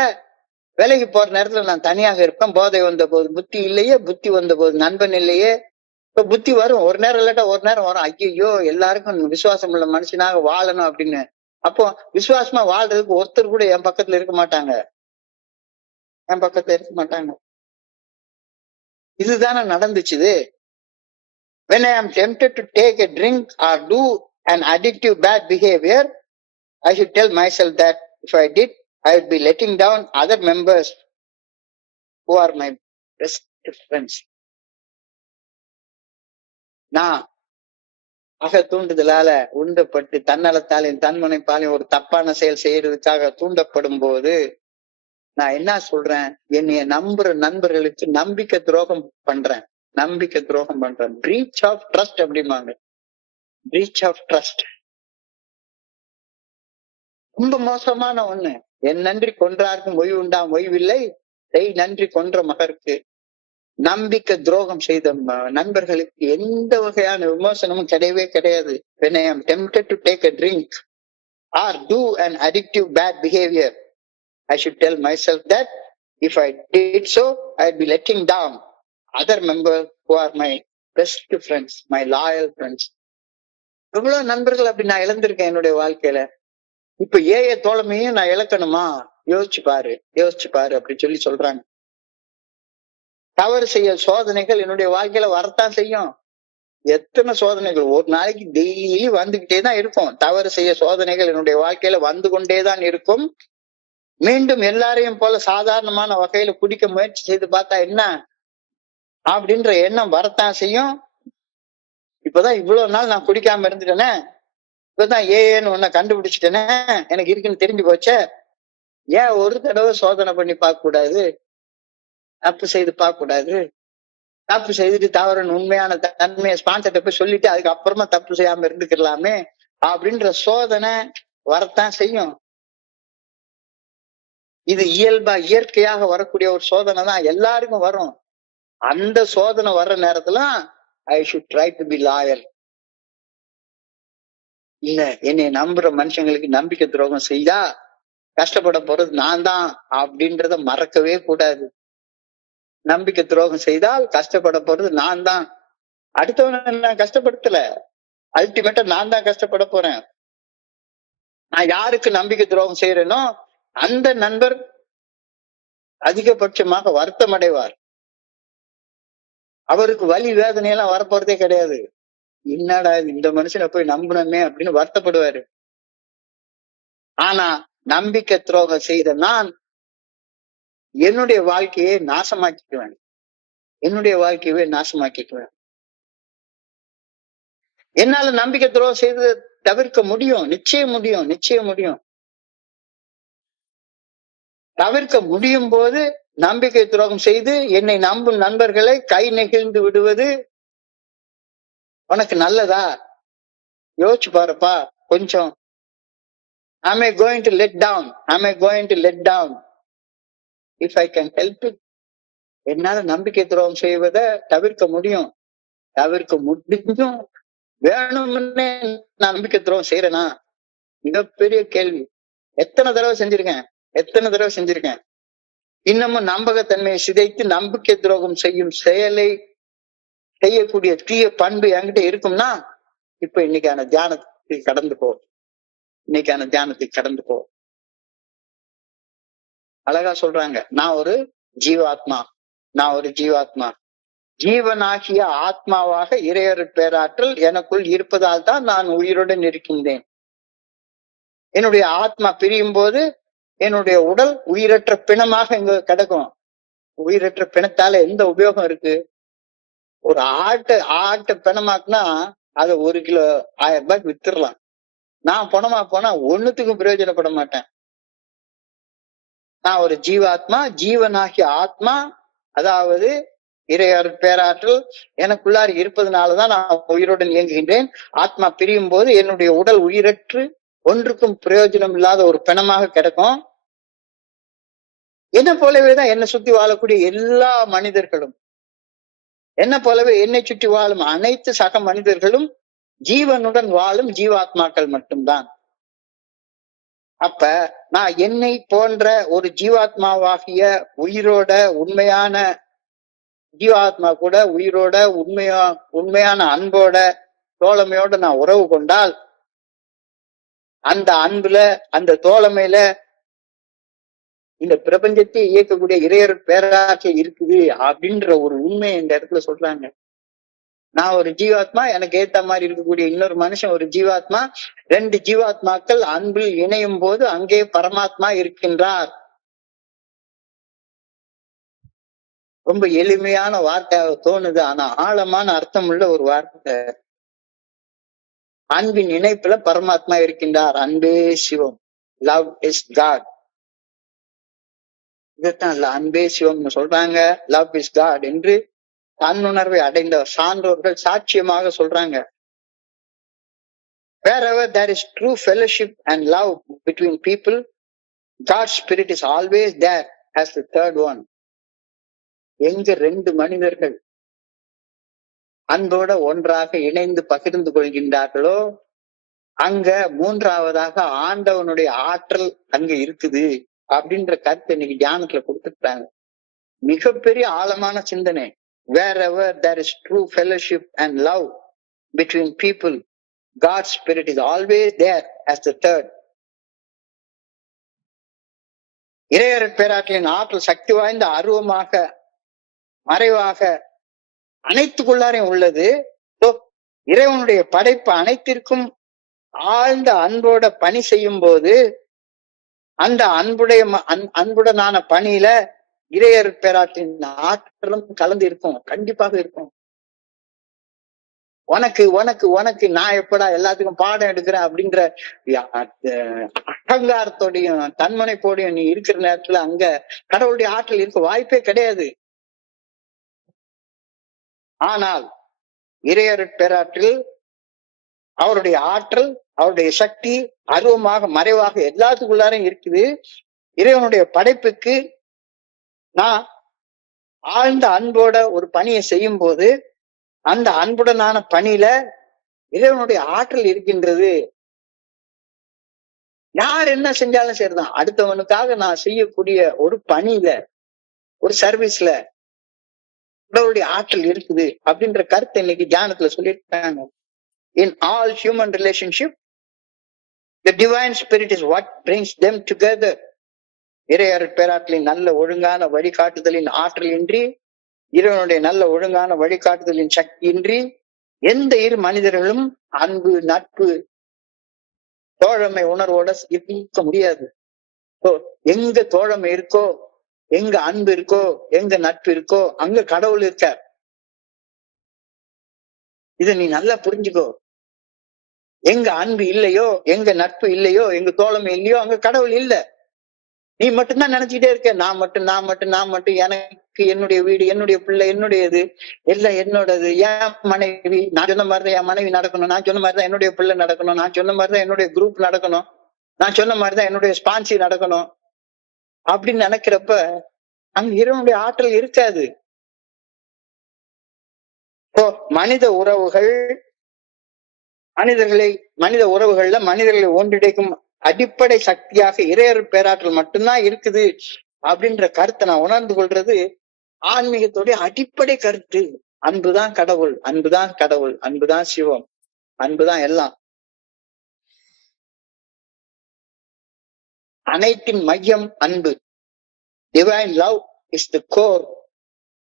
வேலைக்கு போற நேரத்துல நான் தனியாக இருப்பேன். போதை வந்த போது புத்தி இல்லையே, புத்தி வந்த போது நண்பன் இல்லையே. இப்ப புத்தி வரும், ஒரு நேரம் இல்லாட்டா ஒரு நேரம் வரும். ஐயோ எல்லாருக்கும் விசுவாசம் உள்ள மனுஷனாக வாழணும் அப்படின்னு. அப்போ விசுவாசமா வாழ்றதுக்கு ஒருத்தர் கூட என் பக்கத்துல இருக்க மாட்டாங்க. இதுதானே நடந்துச்சுது. When I am tempted to take a drink or do an addictive bad behavior, I should tell myself that if I did, I would be letting down other members who are my best friends. நான் தூண்டுதலால உண்டப்பட்டு தன்னலத்தாலையும் தன்முனைப்பாலையும் ஒரு தப்பான செயல் செய்யறதுக்காக தூண்டப்படும் போது நான் என்ன சொல்றேன், என்னைய நம்புற நண்பர்களுக்கு நம்பிக்கை துரோகம் பண்றேன். பிரீச் ஆஃப் ட்ரஸ்ட் அப்படிம்பாங்க. பிரீச் ஆஃப் ட்ரஸ்ட் ரொம்ப மோசமான ஒண்ணு. என் நன்றி கொன்றார்க்கும் ஓய்வு உண்டாம் ஓய்வில்லை, செய் நன்றி கொன்ற மகருக்கு. நம்பிக்கை துரோகம் செய்த நண்பர்களுக்கு எந்த வகையான விமர்சனமும் கிடையவே கிடையாது. When I am tempted to take a drink or do an addictive bad behavior, I should tell myself that if I did so, I'd be letting down other members who are my best friends, my loyal friends. எவ்வளவு நண்பர்கள் அப்படி நான் இழந்திருக்கேன் என்னுடைய வாழ்க்கையில. இப்ப ஏஏ தோழமையும் நான் இழக்கணுமா? யோசிச்சு பாரு அப்படி சொல்றாங்க. தவறு செய்ய சோதனைகள் என்னுடைய வாழ்க்கையில வரத்தான் செய்யும். எத்தனை சோதனைகள் ஒரு நாளைக்கு டெய்லி வந்துகிட்டே தான் இருக்கும். தவறு செய்ய சோதனைகள் என்னுடைய வாழ்க்கையில வந்து கொண்டேதான் இருக்கும். மீண்டும் எல்லாரையும் போல சாதாரணமான வகையில குடிக்க முயற்சி செய்து பார்த்தா என்ன அப்படின்ற எண்ணம் வரத்தான் செய்யும். இப்பதான் இவ்வளவு நாள் நான் குடிக்காம இருந்துட்டேனே, இப்பதான் ஏன்னு ஒன்ன கண்டுபிடிச்சிட்டேனே, எனக்கு இருக்குன்னு தெரிஞ்சு போச்சே, ஏன் ஒரு தடவை சோதனை பண்ணி பார்க்க கூடாது? தப்பு செய்து பார்க்க கூடாது? தப்பு செய்துட்டு தவறுன்னு உண்மையான தன்மையை ஸ்பான்சர்ட்ட போய் சொல்லிட்டு அதுக்கப்புறமா தப்பு செய்யாம இருந்துக்கலாமே அப்படின்ற சோதனை வரத்தான் செய்யும். இது இயற்கையாக வரக்கூடிய ஒரு சோதனை தான், எல்லாருக்கும் வரும். அந்த சோதனை வர்ற நேரத்துல I should try to be loyal. இல்ல, என்னை நம்புற மனுஷங்களுக்கு நம்பிக்கை துரோகம் செய்தா கஷ்டப்பட போறது நான் தான் அப்படின்றத மறக்கவே கூடாது. நம்பிக்கை துரோகம் செய்தால் கஷ்டப்பட போறது நான் தான். அடுத்தவன நான் கஷ்டப்படுத்தல, அல்டிமேட்டா நான் தான் கஷ்டப்பட போறேன். நான் யாருக்கு நம்பிக்கை துரோகம் செய்யறேனோ அந்த நண்பர் அதிகபட்சமாக வருத்தம் அடைவார். அவருக்கு வலி வேதனையெல்லாம் வரப்போறதே கிடையாது. என்னடா இந்த மனுஷனை போய் நம்பணுமே அப்படின்னு வருத்தப்படுவாரு. ஆனா நம்பிக்கை துரோகம் செய்த நான் என்னுடைய வாழ்க்கையை நாசமாக்கிக்குவேன். என்னால நம்பிக்கை துரோகம் செய்து தவிர்க்க முடியும், நிச்சயம் முடியும், நிச்சயம் முடியும். தவிர்க்க முடியும் போது நம்பிக்கை துரோகம் செய்து என்னை நம்பும் நண்பர்களை கை நெகிழ்ந்து விடுவது உனக்கு நல்லதா? யோசிச்சு பாருப்பா கொஞ்சம். Am I going to let down? Am I going to let down? If I can help it. என்னால நம்பிக்கை துரோகம் செய்வதை தவிர்க்க முடியும். தவிர்க்க முடிஞ்சும் வேணும்னே நான் நம்பிக்கை துரோகம் செய்யறேனா? மிகப்பெரிய கேள்வி. எத்தனை தடவை செஞ்சிருக்கேன், எத்தனை தடவை செஞ்சிருக்கேன். இன்னமும் நம்பகத்தன்மையை சிதைத்து நம்பிக்கை துரோகம் செய்யும் செயலை செய்யக்கூடிய தீய பண்பு என்கிட்ட இருக்கும்னா இப்ப இன்னைக்கான தியானத்துக்கு கடந்து போ. இன்னைக்கான தியானத்துக்கு கடந்து போ. அழகா சொல்றாங்க, நான் ஒரு ஜீவாத்மா, நான் ஒரு ஜீவாத்மா. ஜீவனாகிய ஆத்மாவாக இறையருட் பேராற்றல் எனக்குள் இருப்பதால் தான் நான் உயிருடன் இருக்கின்றேன். என்னுடைய ஆத்மா பிரியும் போது என்னுடைய உடல் உயிரற்ற பிணமாக இங்க கிடக்கும். உயிரற்ற பிணத்தால எந்த உபயோகம் இருக்கு? ஒரு ஆட்டை பிணமாக்குனா அதை 1 கிலோ 1000 ரூபாய்க்கு வித்துடலாம். நான் பணமா போனா ஒண்ணுத்துக்கும் பிரயோஜனப்பட மாட்டேன். நான் ஒரு ஜீவாத்மா, ஜீவனாகிய ஆத்மா, அதாவது இறையருட் பேராற்றல் எனக்குள்ளார இருப்பதனாலதான் நான் உயிருடன் இயங்குகின்றேன். ஆத்மா பிரியும் போது என்னுடைய உடல் உயிரற்று ஒன்றுக்கும் பிரயோஜனம் இல்லாத ஒரு பிணமாக கிடக்கும். என்ன போலவேதான் என்னை சுத்தி வாழக்கூடிய எல்லா மனிதர்களும், என்ன போலவே என்னை சுற்றி வாழும் அனைத்து சக மனிதர்களும் ஜீவனுடன் வாழும் ஜீவாத்மாக்கள் மட்டும்தான். அப்ப நான் என்னை போன்ற ஒரு ஜீவாத்மாவாகிய உயிரோட உண்மையான ஜீவாத்மா கூட உயிரோட உண்மையான அன்போட தோழமையோட நான் உறவு கொண்டால் அந்த அன்புல அந்த தோழமையில இந்த பிரபஞ்சத்தை இயக்கக்கூடிய இறையருட் பேராற்றல் இருக்குது அப்படின்ற ஒரு உண்மையை இந்த இடத்துல சொல்றாங்க. நான் ஒரு ஜீவாத்மா, எனக்கு ஏத்த மாதிரி இருக்கக்கூடிய இன்னொரு மனுஷன் ஒரு ஜீவாத்மா. 2 ஜீவாத்மாக்கள் அன்பில் இணையும் போது அங்கே பரமாத்மா இருக்கின்றார். ரொம்ப எளிமையான வார்த்தையாக தோணுது, ஆனா ஆழமான அர்த்தம் உள்ள ஒரு வார்த்தை. அன்பின் இணைப்புல பரமாத்மா இருக்கின்றார். அன்பே சிவம், லவ் இஸ் காட். இதைத்தான் அன்பே சிவம்னு சொல்றாங்க, லவ் இஸ் காட் என்று தன்னுணர்வை அடைந்த சான்றோர்கள் சாட்சியமாக சொல்றாங்க. Wherever there is true fellowship and love between people, God's spirit is always there as the third one. எங்க 2 மனிதர்கள் அன்போட ஒன்றாக இணைந்து பகிர்ந்து கொள்கின்றார்களோ அங்க 3ஆவதாக ஆண்டவனுடைய ஆற்றல் அங்க இருக்குது அப்படின்ற கருத்தை இன்னைக்கு தியானத்துல கொடுத்துட்டாங்க. மிகப்பெரிய ஆழமான சிந்தனை. Wherever there is true fellowship and love between people, God's spirit is always there as the third. இறையருட் பேராற்றலின் ஆற்றல் சக்தி வாய்ந்த அருவமாக மறைவாக அனைத்துக்குள்ளாரையும் உள்ளது. இறைவனுடைய படைப்பு அனைத்திற்கும் ஆழ்ந்த அன்போட பணி செய்யும் போது அந்த அன்புடனான பணியில இறையருட் பேராற்றின் ஆற்றலும் கலந்து இருக்கும், கண்டிப்பாக இருக்கும். உனக்கு உனக்கு உனக்கு நான் எப்படா எல்லாத்துக்கும் பாடம் எடுக்கிறேன் அப்படின்ற அகங்காரத்தோடையும் தன்மனைப்போடையும் நீ இருக்கிற நேரத்துல அங்க கடவுளுடைய ஆற்றல் இருக்க வாய்ப்பே கிடையாது. ஆனால் இறையருட் பேராற்றில் அவருடைய ஆற்றல், அவருடைய சக்தி அருவமாக மறைவாக எல்லாத்துக்குள்ளாரையும் இருக்குது. இறைவனுடைய படைப்புக்கு நான் ஆழ்ந்த அன்போட ஒரு பணியை செய்யும் போது அந்த அன்புடனான பணியில இறைவனுடைய ஆற்றல் இருக்கின்றது. யார் என்ன செஞ்சாலும் சரிதான், அடுத்தவனுக்காக நான் செய்யக்கூடிய ஒரு பணியில ஒரு சர்வீஸ்ல கடவுளுடைய ஆற்றல் இருக்குது அப்படின்ற கருத்தை இன்னைக்கு தியானத்துல சொல்லிட்டாங்க. In all human relationship, the divine spirit is what brings them together. இறையருட் பேராற்றலின் நல்ல ஒழுங்கான வழிகாட்டுதலின் ஆற்றல் இன்றி, இறைவனுடைய நல்ல ஒழுங்கான வழிகாட்டுதலின் சக்தி இன்றி எந்த 2 மனிதர்களும் அன்பு, நட்பு, தோழமை உணர்வோட இருக்க முடியாது. எங்க தோழமை இருக்கோ, எங்க அன்பு இருக்கோ, எங்க நட்பு இருக்கோ அங்க கடவுள் இருக்கார். இதை நீ நல்லா புரிஞ்சுக்கோ. எங்க அன்பு இல்லையோ, எங்க நட்பு இல்லையோ, எங்க தோழமை இல்லையோ, அங்க கடவுள் இல்ல. நீ மட்டும்தான் நினைச்சுக்கிட்டே இருக்க, நான் மட்டும் எனக்கு என்னுடைய வீடு, என்னுடைய பிள்ளை, என்னுடையது, எல்லாம் என்னோடது, என் மனைவி, நான் சொன்ன மாதிரிதான் என் மனைவி நடக்கணும், நான் சொன்ன மாதிரிதான் என்னுடைய பிள்ளை நடக்கணும், நான் சொன்ன மாதிரிதான் என்னுடைய குரூப் நடக்கணும், நான் சொன்ன மாதிரிதான் என்னுடைய ஸ்பான்சி நடக்கணும் அப்படின்னு நினைக்கிறப்ப அங்க இறைவனுடைய ஆற்றல் இருக்காது. இப்போ மனித உறவுகள், மனித உறவுகள்ல மனிதர்களை ஒன்றிணைக்கும் அடிப்படை சக்தியாக இறையர் பேராற்றல் மட்டும்தான் இருக்குது அப்படின்ற கருத்தை நான் உணர்ந்து கொள்றது ஆன்மீகத்துடைய அடிப்படை கருத்து. அன்புதான் கடவுள், அன்புதான் கடவுள், அன்புதான் சிவம், அன்புதான் எல்லாம். அனைத்தின் மையம் அன்பு. Divine love is the core.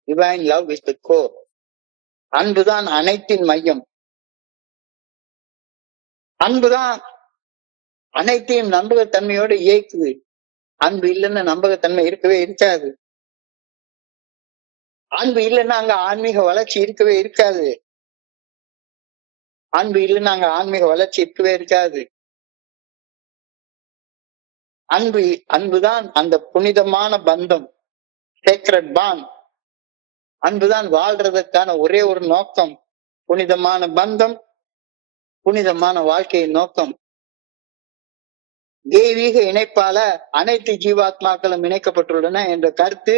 Divine love is the core. அன்புதான் அனைத்தின் மையம். அன்புதான் அனைத்தையும் நம்பகத்தன்மையோடு இயக்குது. அன்பு இல்லைன்னா நம்பகத்தன்மை இருக்கவே இருக்காது. அன்பு இல்லைன்னா அங்க ஆன்மீக வளர்ச்சி இருக்கவே இருக்காது. அன்பு இல்லைன்னா அங்க ஆன்மீக வளர்ச்சி இருக்கவே இருக்காது. அன்புதான் அந்த புனிதமான பந்தம், சேக்ரட் பாண்ட். அன்புதான் வாழ்றதற்கான ஒரே ஒரு நோக்கம். புனிதமான பந்தம், புனிதமான வாழ்க்கையின் நோக்கம். தெய்வீக இணைப்பால அனைத்து ஜீவாத்மாக்களும் இணைக்கப்பட்டுள்ளன என்ற கருத்து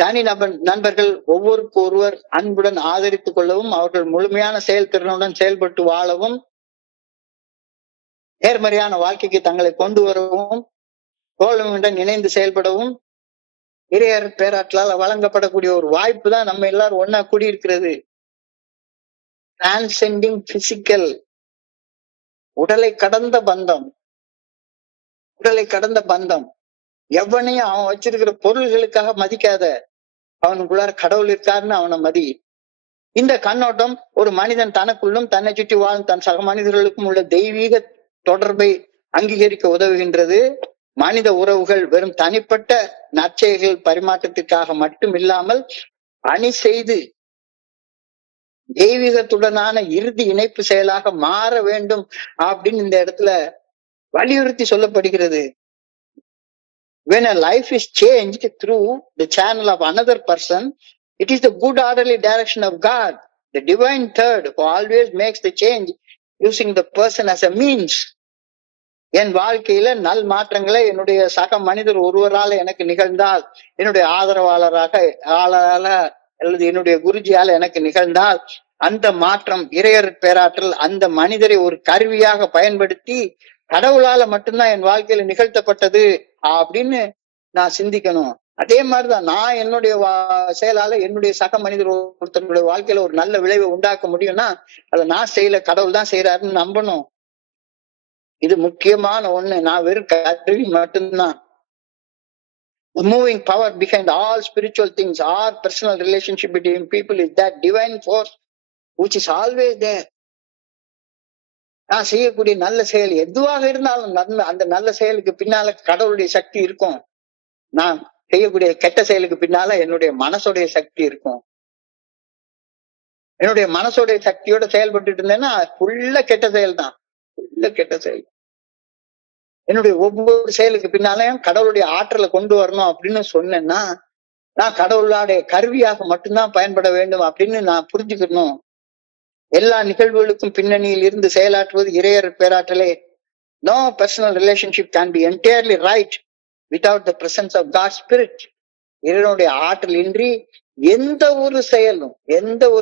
தனி நண்பர்கள் ஒவ்வொருக்கு ஒருவர் அன்புடன் ஆதரித்துக் கொள்ளவும், அவர்கள் முழுமையான செயல்திறனுடன் செயல்பட்டு வாழவும், நேர்மறையான வாழ்க்கைக்கு தங்களை கொண்டு வரவும், தோழமையுடன் இணைந்து செயல்படவும் இறையர் பேராற்றலால் வழங்கப்படக்கூடிய ஒரு வாய்ப்பு தான் நம்ம எல்லாரும் ஒன்னா கூடியிருக்கிறது. டிரான்செண்டிங் பிசிக்கல், உடலை கடந்த பந்தம், உடலை கடந்த பந்தம். எவனையும் அவன் வச்சிருக்கிற பொருள்களுக்காக மதிக்காத, அவனுக்குள்ளார கடவுள் இருக்காருன்னு அவனை மதி. இந்த கண்ணோட்டம் ஒரு மனிதன் தனக்குள்ளும் தன்னை சுற்றி வாழும் தன் சக மனிதர்களுக்கும் உள்ள தெய்வீக தொடர்பை அங்கீகரிக்க உதவுகின்றது. மனித உறவுகள் வெறும் தனிப்பட்ட நற்செயல்கள் பரிமாற்றத்திற்காக மட்டும் இல்லாமல் அணி செய்து தெய்வீகத்துடனான இறுதி இணைப்பு செயலாக மாற வேண்டும் அப்படின்னு இந்த இடத்துல வலியுறுத்தி சொல்லப்படுகிறது. When a life is changed through the channel of another person, it is the good orderly direction of God, the divine third, who always makes the change using the person as a means. என் வாழ்க்கையில நல் மாற்றங்களை என்னுடைய சக மனிதர் ஒருவரால எனக்கு நிகழ்ந்தால், என்னுடைய ஆதரவாளராக அல்லது என்னுடைய குருஜியால எனக்கு நிகழ்ந்தால், அந்த மாற்றம் இறையர் பேராற்றல் அந்த மனிதரை ஒரு கருவியாக பயன்படுத்தி கடவுளால மட்டும்தான் என் வாழ்க்கையில நிகழ்த்தப்பட்டது அப்படின்னு நான் சிந்திக்கணும். அதே மாதிரிதான் நான் என்னுடைய செயலால என்னுடைய சக மனிதர் ஒருத்தனுடைய வாழ்க்கையில ஒரு நல்ல விளைவை உண்டாக்க முடியும்னா அதை நான் செய்யல, கடவுள் தான் செய்யறாருன்னு நம்பணும். இது முக்கியமான ஒண்ணு. நான் வெறும் கருவி மட்டும்தான். The moving power behind all spiritual things, our personal relationship between people, is that divine force which is always there. நான் செய்யக்கூடிய நல்ல செயல் எதுவாக இருந்தாலும் அந்த நல்ல செயலுக்கு பின்னால கடவுளுடைய சக்தி இருக்கும். நான் செய்யக்கூடிய கெட்ட செயலுக்கு பின்னால என்னுடைய மனசுடைய சக்தி இருக்கும். என்னுடைய மனசுடைய சக்தியோட செயல்பட்டு இருந்தேன்னா ஃபுல்லா கெட்ட செயல் தான், ஃபுல்லா கெட்ட செயல். என்னுடைய ஒவ்வொரு செயலுக்கு பின்னாலையும் கடவுளுடைய ஆற்றலை கொண்டு வரணும் அப்படின்னு சொன்னேன்னா நான் கடவுளுடைய கருவியாக மட்டும்தான் பயன்பட வேண்டும் அப்படின்னு நான் புரிஞ்சுக்கணும். எல்லா நிகழ்வுகளுக்கும் பின்னணியில் இருந்து செயலாற்றுவது இறையர் பேராற்றலே. No personal relationship can be entirely right without the presence of God's spirit. இறைவனுடைய ஆற்றல் இன்றி எந்த ஒரு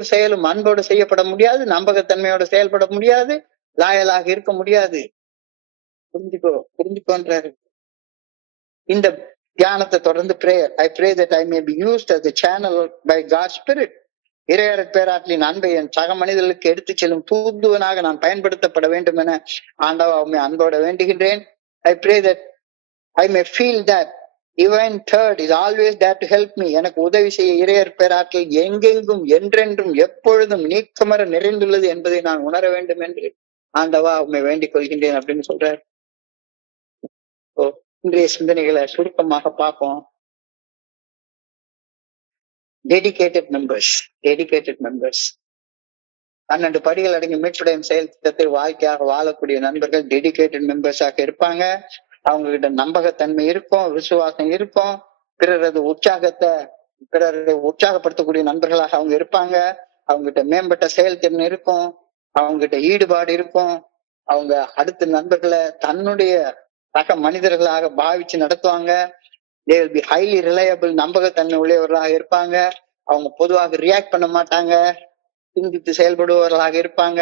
செயலும் அன்போடு செய்யப்பட முடியாது, நம்பகத்தன்மையோட செயல்பட முடியாது, லாயலாக இருக்க முடியாது. புரிஞ்சுக்கோன்றாரு. இந்த தியானத்தை தொடர்ந்து prayer. I pray that I may be used as a channel by God's spirit. இறையர் பேராற்றலின் அன்பை என் சக மனிதர்களுக்கு எடுத்து செல்லும் தூதுவனாக நான் பயன்படுத்தப்பட வேண்டும் என ஆண்டவா உம்மை அன்போட வேண்டுகின்றேன். I pray that I may feel that divine third is always there to help me. எனக்கு உதவி செய்ய இறையர் பேராற்றல் எங்கெங்கும் என்றென்றும் எப்பொழுதும் நீக்கமர நிறைந்துள்ளது என்பதை நான் உணர வேண்டும் என்று ஆண்டவா உம்மை வேண்டிக் கொள்கின்றேன் அப்படின்னு சொல்றார். இன்றைய சிந்தனைகளை சுருக்கமாக பார்ப்போம். Dedicated members. 12 படிகள் அடங்கிய மீட்புடையும் செயல் திட்டத்தை வாழ்க்கையாக வாழக்கூடிய நண்பர்கள் டெடிகேட்டட் மெம்பர்ஸாக இருப்பாங்க. அவங்க கிட்ட நம்பகத்தன்மை இருக்கும், விசுவாசம் இருக்கும், பிறரது பிறரை உற்சாகப்படுத்தக்கூடிய நண்பர்களாக அவங்க இருப்பாங்க. அவங்க கிட்ட மேம்பட்ட செயல்திறன் இருக்கும், அவங்க கிட்ட ஈடுபாடு இருக்கும். அவங்க அடுத்த நண்பர்களை தன்னுடைய சக மனிதர்களாக பாவிச்சு நடத்துவாங்க. they will be highly reliable, நம்பகத்தன்மை உடையவர்களாக இருப்பாங்க. அவங்க பொதுவாக ரியாக்ட் பண்ண மாட்டாங்க, சிந்தித்து செயல்படுபவர்களாக இருப்பாங்க.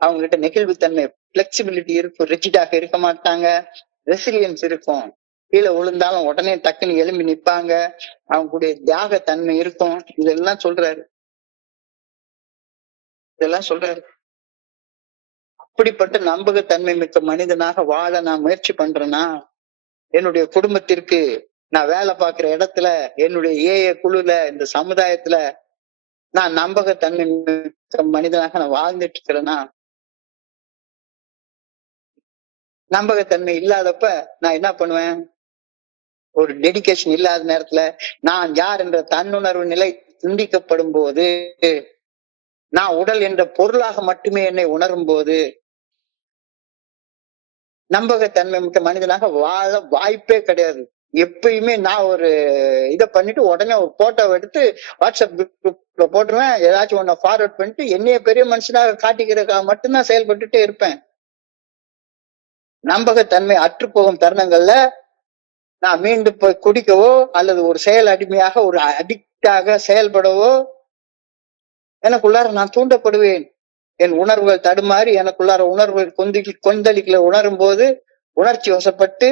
அவங்க கிட்ட நெகிழ்வுத்தன்மை, பிளெக்சிபிலிட்டி இருக்கும், ரிஜிடாக இருக்க மாட்டாங்க. ரெசிலியன்ஸ் இருக்கும், கீழே விழுந்தாலும் உடனே டக்குன்னு எழும்பி நிற்பாங்க. அவங்க கூடிய தியாகத்தன்மை இருக்கும். இதெல்லாம் சொல்றாரு. அப்படிப்பட்ட நம்பகத்தன்மை மிக்க மனிதனாக வாழ நான் முயற்சி பண்றேன்னா, என்னுடைய குடும்பத்திற்கு, நான் வேலை பார்க்கிற இடத்துல, என்னுடைய ஏஏ குழுல, இந்த சமுதாயத்துல நான் நம்பகத்தன்மை மிக்க மனிதனாக நான் வாழ்ந்துட்டு இருக்கிறேன்னா, நம்பகத்தன்மை இல்லாதப்ப நான் என்ன பண்ணுவேன்? ஒரு டெடிகேஷன் இல்லாத நேரத்துல, நான் யார் என்ற தன்னுணர்வு நிலை சிந்திக்கப்படும் போது, நான் உடல் என்ற பொருளாக மட்டுமே என்னை உணரும் போது, நம்பகத்தன்மை மிக்க மனிதனாக வாழ வாய்ப்பே கிடையாது. எப்பயுமே நான் ஒரு இதை பண்ணிட்டு உடனே ஒரு போட்டோ எடுத்து வாட்ஸ்அப் குரூப்ல போட்டுருவேன். ஏதாச்சும் ஒன்ன ஃபார்வர்ட் பண்ணிட்டு என்னைய பெரிய மனுஷனாக காட்டிக்கிறதுக்காக மட்டும்தான் செயல்பட்டுட்டே இருப்பேன். நம்பகத்தன்மை அற்றுப்போகும் தருணங்கள்ல நான் மீண்டும் போய் குடிக்கவோ அல்லது ஒரு செயல் அடிமையாக ஒரு அடிக்டாக செயல்படவோ எனக்குள்ளார நான் தூண்டப்படுவேன். என் உணர்வுகள் தடுமாறி எனக்குள்ளார உணர்வுகள் கொந்தளிக்கல உணரும் போது உணர்ச்சி வசப்பட்டு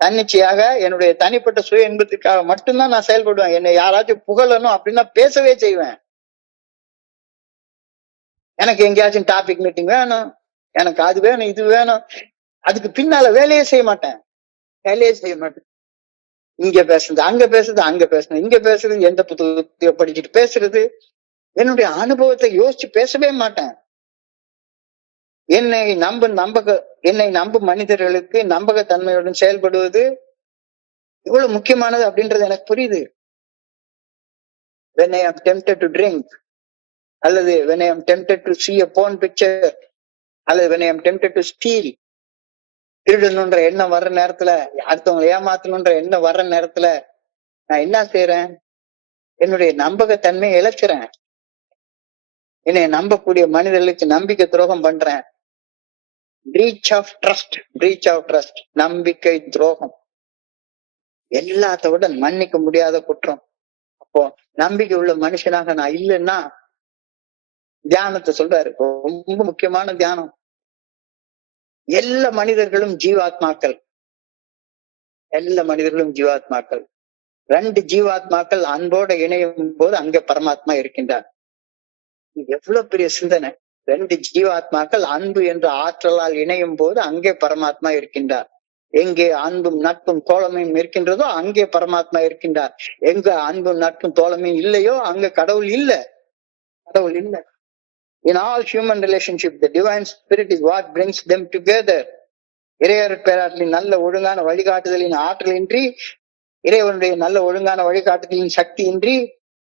தன்னிச்சையாக என்னுடைய தனிப்பட்ட சுய இன்பத்திற்காக மட்டும்தான் நான் செயல்படுவேன். என்னை யாராச்சும் புகழணும் அப்படின்னா பேசவே செய்வேன். எனக்கு எங்கேயாச்சும் டாபிக் மீட்டிங் வேணும், எனக்கு அது வேணும், இது வேணும், அதுக்கு பின்னால வேலையே செய்ய மாட்டேன். இங்க பேசுறது, அங்க பேசுறது, இங்க பேசுறது, எந்த புத்தகத்தையோ படிச்சுட்டு பேசுறது, என்னுடைய அனுபவத்தை யோசிச்சு பேசவே மாட்டேன். என்னை நம்பும் மனிதர்களுக்கு நம்பகத்தன்மையுடன் செயல்படுவது இவ்வளவு முக்கியமானது அப்படின்றது எனக்கு புரியுது. when I am tempted to drink, அல்லது when I am tempted to see a porn picture, அல்லது when I am tempted to steal, திருடணுன்ற எண்ணம் வர்ற நேரத்துல, அடுத்தவங்களை ஏமாத்தணுன்ற எண்ணம் வர்ற நேரத்துல நான் என்ன செய்யறேன்? என்னுடைய நம்பகத்தன்மையை இழக்கிறேன். என்னை நம்பக்கூடிய மனிதர்களுக்கு நம்பிக்கை துரோகம் பண்றேன். பிரீச் ஆஃப் ட்ரஸ்ட், நம்பிக்கை துரோகம் எல்லாத்த விட மன்னிக்க முடியாத குற்றம். அப்போ நம்பிக்கை உள்ள மனுஷனாக நான் இல்லைன்னா, தியானத்தை சொல்றாரு, ரொம்ப முக்கியமான தியானம். எல்லா மனிதர்களும் ஜீவாத்மாக்கள். 2 ஜீவாத்மாக்கள் அன்போட இணையும் போது அங்கே பரமாத்மா இருக்கின்றார். எவ்வளவு பெரிய சிந்தனை! 2 ஜீவாத்மாக்கள் அன்பு என்ற ஆற்றலால் இணையும் போது அங்கே பரமாத்மா இருக்கின்றார். எங்கே அன்பும் நட்பும் தோழமையும் இருக்கின்றதோ அங்கே பரமாத்மா இருக்கின்றார். எங்க அன்பும் நட்பும் தோழமையும் இல்லையோ அங்க கடவுள் இல்லை. In all human relationships, the divine spirit is what brings them together. இறையருட் பேராற்றலின் நல்ல ஒழுங்கான வழிகாட்டுதலின் ஆற்றலின்றி, இறைவனுடைய நல்ல ஒழுங்கான வழிகாட்டுதலின் சக்தியின்றி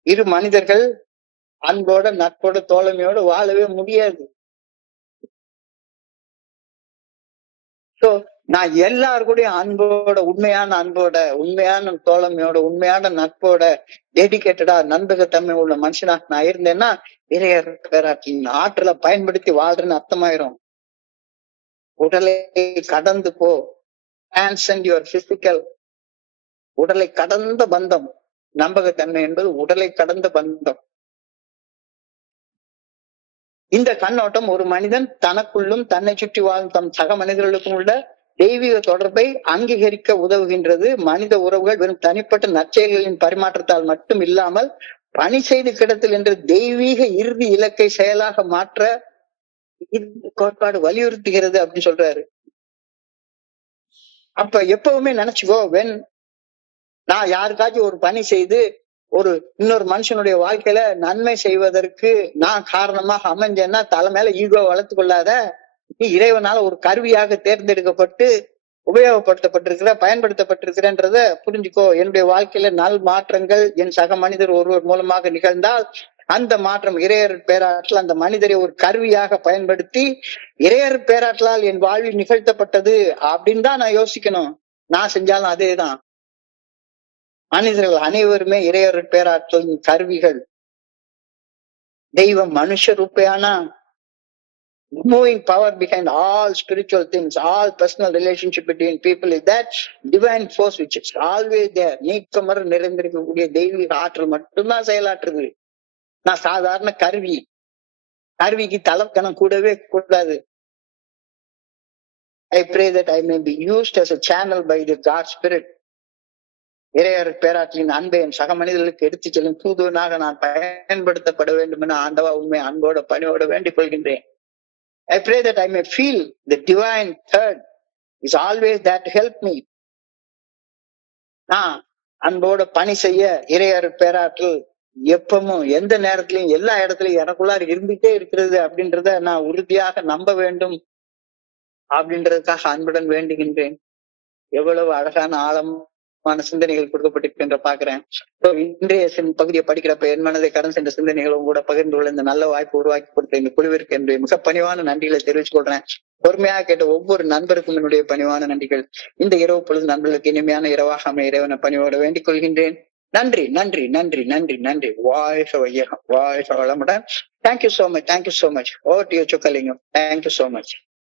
இரு மனிதர்கள் அன்போட நட்போட தோழமையோட வாழவே முடியாது. சோ நான் எல்லாருடைய உண்மையான தோழமையோட, உண்மையான நட்போட, டெடிகேட்டடா நண்பகத்தன்மை உள்ள மனுஷனாக நான் இருந்தேன்னா இறையர் பேராற்றின் ஆற்றலை பயன்படுத்தி வாழ்றேன்னு அர்த்தமாயிரும். உடலை கடந்து போ, டிரான்செண்ட் யுவர் பிசிக்கல். உடலை கடந்த பந்தம். நம்பகத்தன்மை என்பது உடலை கடந்த பந்தம். இந்த கண்ணோட்டம் ஒரு மனிதன் தனக்குள்ளும் தன்னை சுற்றி வாழும் தம் சக மனிதர்களுக்கும் உள்ள தெய்வீக தொடர்பை அங்கீகரிக்க உதவுகின்றது. மனித உறவுகள் வெறும் தனிப்பட்ட நற்செயல்களின் பரிமாற்றத்தால் மட்டும் இல்லாமல் பணி செய்து கிடத்தல் என்ற தெய்வீக இறுதி இலக்கை செயலாக மாற்ற கோட்பாடு வலியுறுத்துகிறது அப்படின்னு சொல்றாரு. அப்ப எப்பவுமே நினைச்சுக்கோ, நான் யாருக்காச்சும் ஒரு பணி செய்து ஒரு இன்னொரு மனுஷனுடைய வாழ்க்கையில நன்மை செய்வதற்கு நான் காரணமாக அமைஞ்சேன்னா தலை மேல ஈகோ வளர்த்து கொள்ளாத. நீ இறைவனால ஒரு கருவியாக தேர்ந்தெடுக்கப்பட்டு பயன்படுத்தப்பட்டிருக்கிறன்றத புரிஞ்சுக்கோ. என்னுடைய வாழ்க்கையில நல் மாற்றங்கள் என் சக மனிதர் ஒருவர் மூலமாக நிகழ்ந்தால் அந்த மாற்றம் இறையர் பேராற்றல் அந்த மனிதரை ஒரு கருவியாக பயன்படுத்தி இறையர் பேராற்றலால் என் வாழ்வில் நிகழ்த்தப்பட்டது அப்படின்னு தான் நான் யோசிக்கணும். நான் செஞ்சாலும் அதேதான். மனிதர்கள் அனைவருமே இறையர் பேராற்றலின் கருவிகள். தெய்வம் மனுஷ ரூபையான moving power behind all spiritual things, all personal relationship between people is that divine force which is always there. நீக்கமர நிறைந்திருக்கக்கூடிய தெய்வீக ஆற்றல் மட்டும்தான் செயலாற்றுது. நான் சாதாரண கருவி. கருவிக்கு தலக்கணம் கூடவே கூடாது. I pray that I may be used as a channel by the God Spirit. இறையர் பேராற்றலின் அன்பை என் சக மனிதர்களுக்கு எடுத்துச் செல்லும் தூதுவனாக நான் பயன்படுத்தப்பட வேண்டும் என ஆண்டவா உண்மை அன்போட பணியோட வேண்டிக் கொள்கின்றேன். I pray that I may feel the divine third is always there to help me. நான் அன்போட பணி செய்ய இறையர் பேராற்றல் எப்பவும் எந்த நேரத்திலையும் எல்லா இடத்துலயும் எனக்குள்ளார இருந்துட்டே இருக்கிறது அப்படின்றத நான் உறுதியாக நம்ப வேண்டும் அப்படின்றதுக்காக அன்புடன் வேண்டுகின்றேன். எவ்வளவு அழகான ஆழமான சிந்தனைகள் கொடுக்கப்பட்டிருக்கின்ற பாக்குறேன். இன்றைய பகுதியை படிக்கிறப்ப என் மனதை கடந்து சென்ற சிந்தனைகளும் கூட பகிர்ந்து கொள்ள இந்த நல்ல வாய்ப்பு உருவாக்கி கொடுத்த இந்த குழுவிற்கு என்னுடைய மிக பணிவான நன்றிகளை தெரிவித்துக் கொள்றேன். பொறுமையாக கேட்ட ஒவ்வொரு நண்பருக்கும் என்னுடைய பணிவான நன்றிகள். இந்த இரவு பொழுது நண்பர்களுக்கு இனிமையான இரவாக அமைய இறைவனை பணியோட வேண்டிக் கொள்கின்றேன். நன்றி நன்றி நன்றி நன்றி நன்றி. வாழ்க வையகம், வாழ்க வளமுடன். Thank you so much, thank you so much. Over to you Chockalingam. Thank you so much.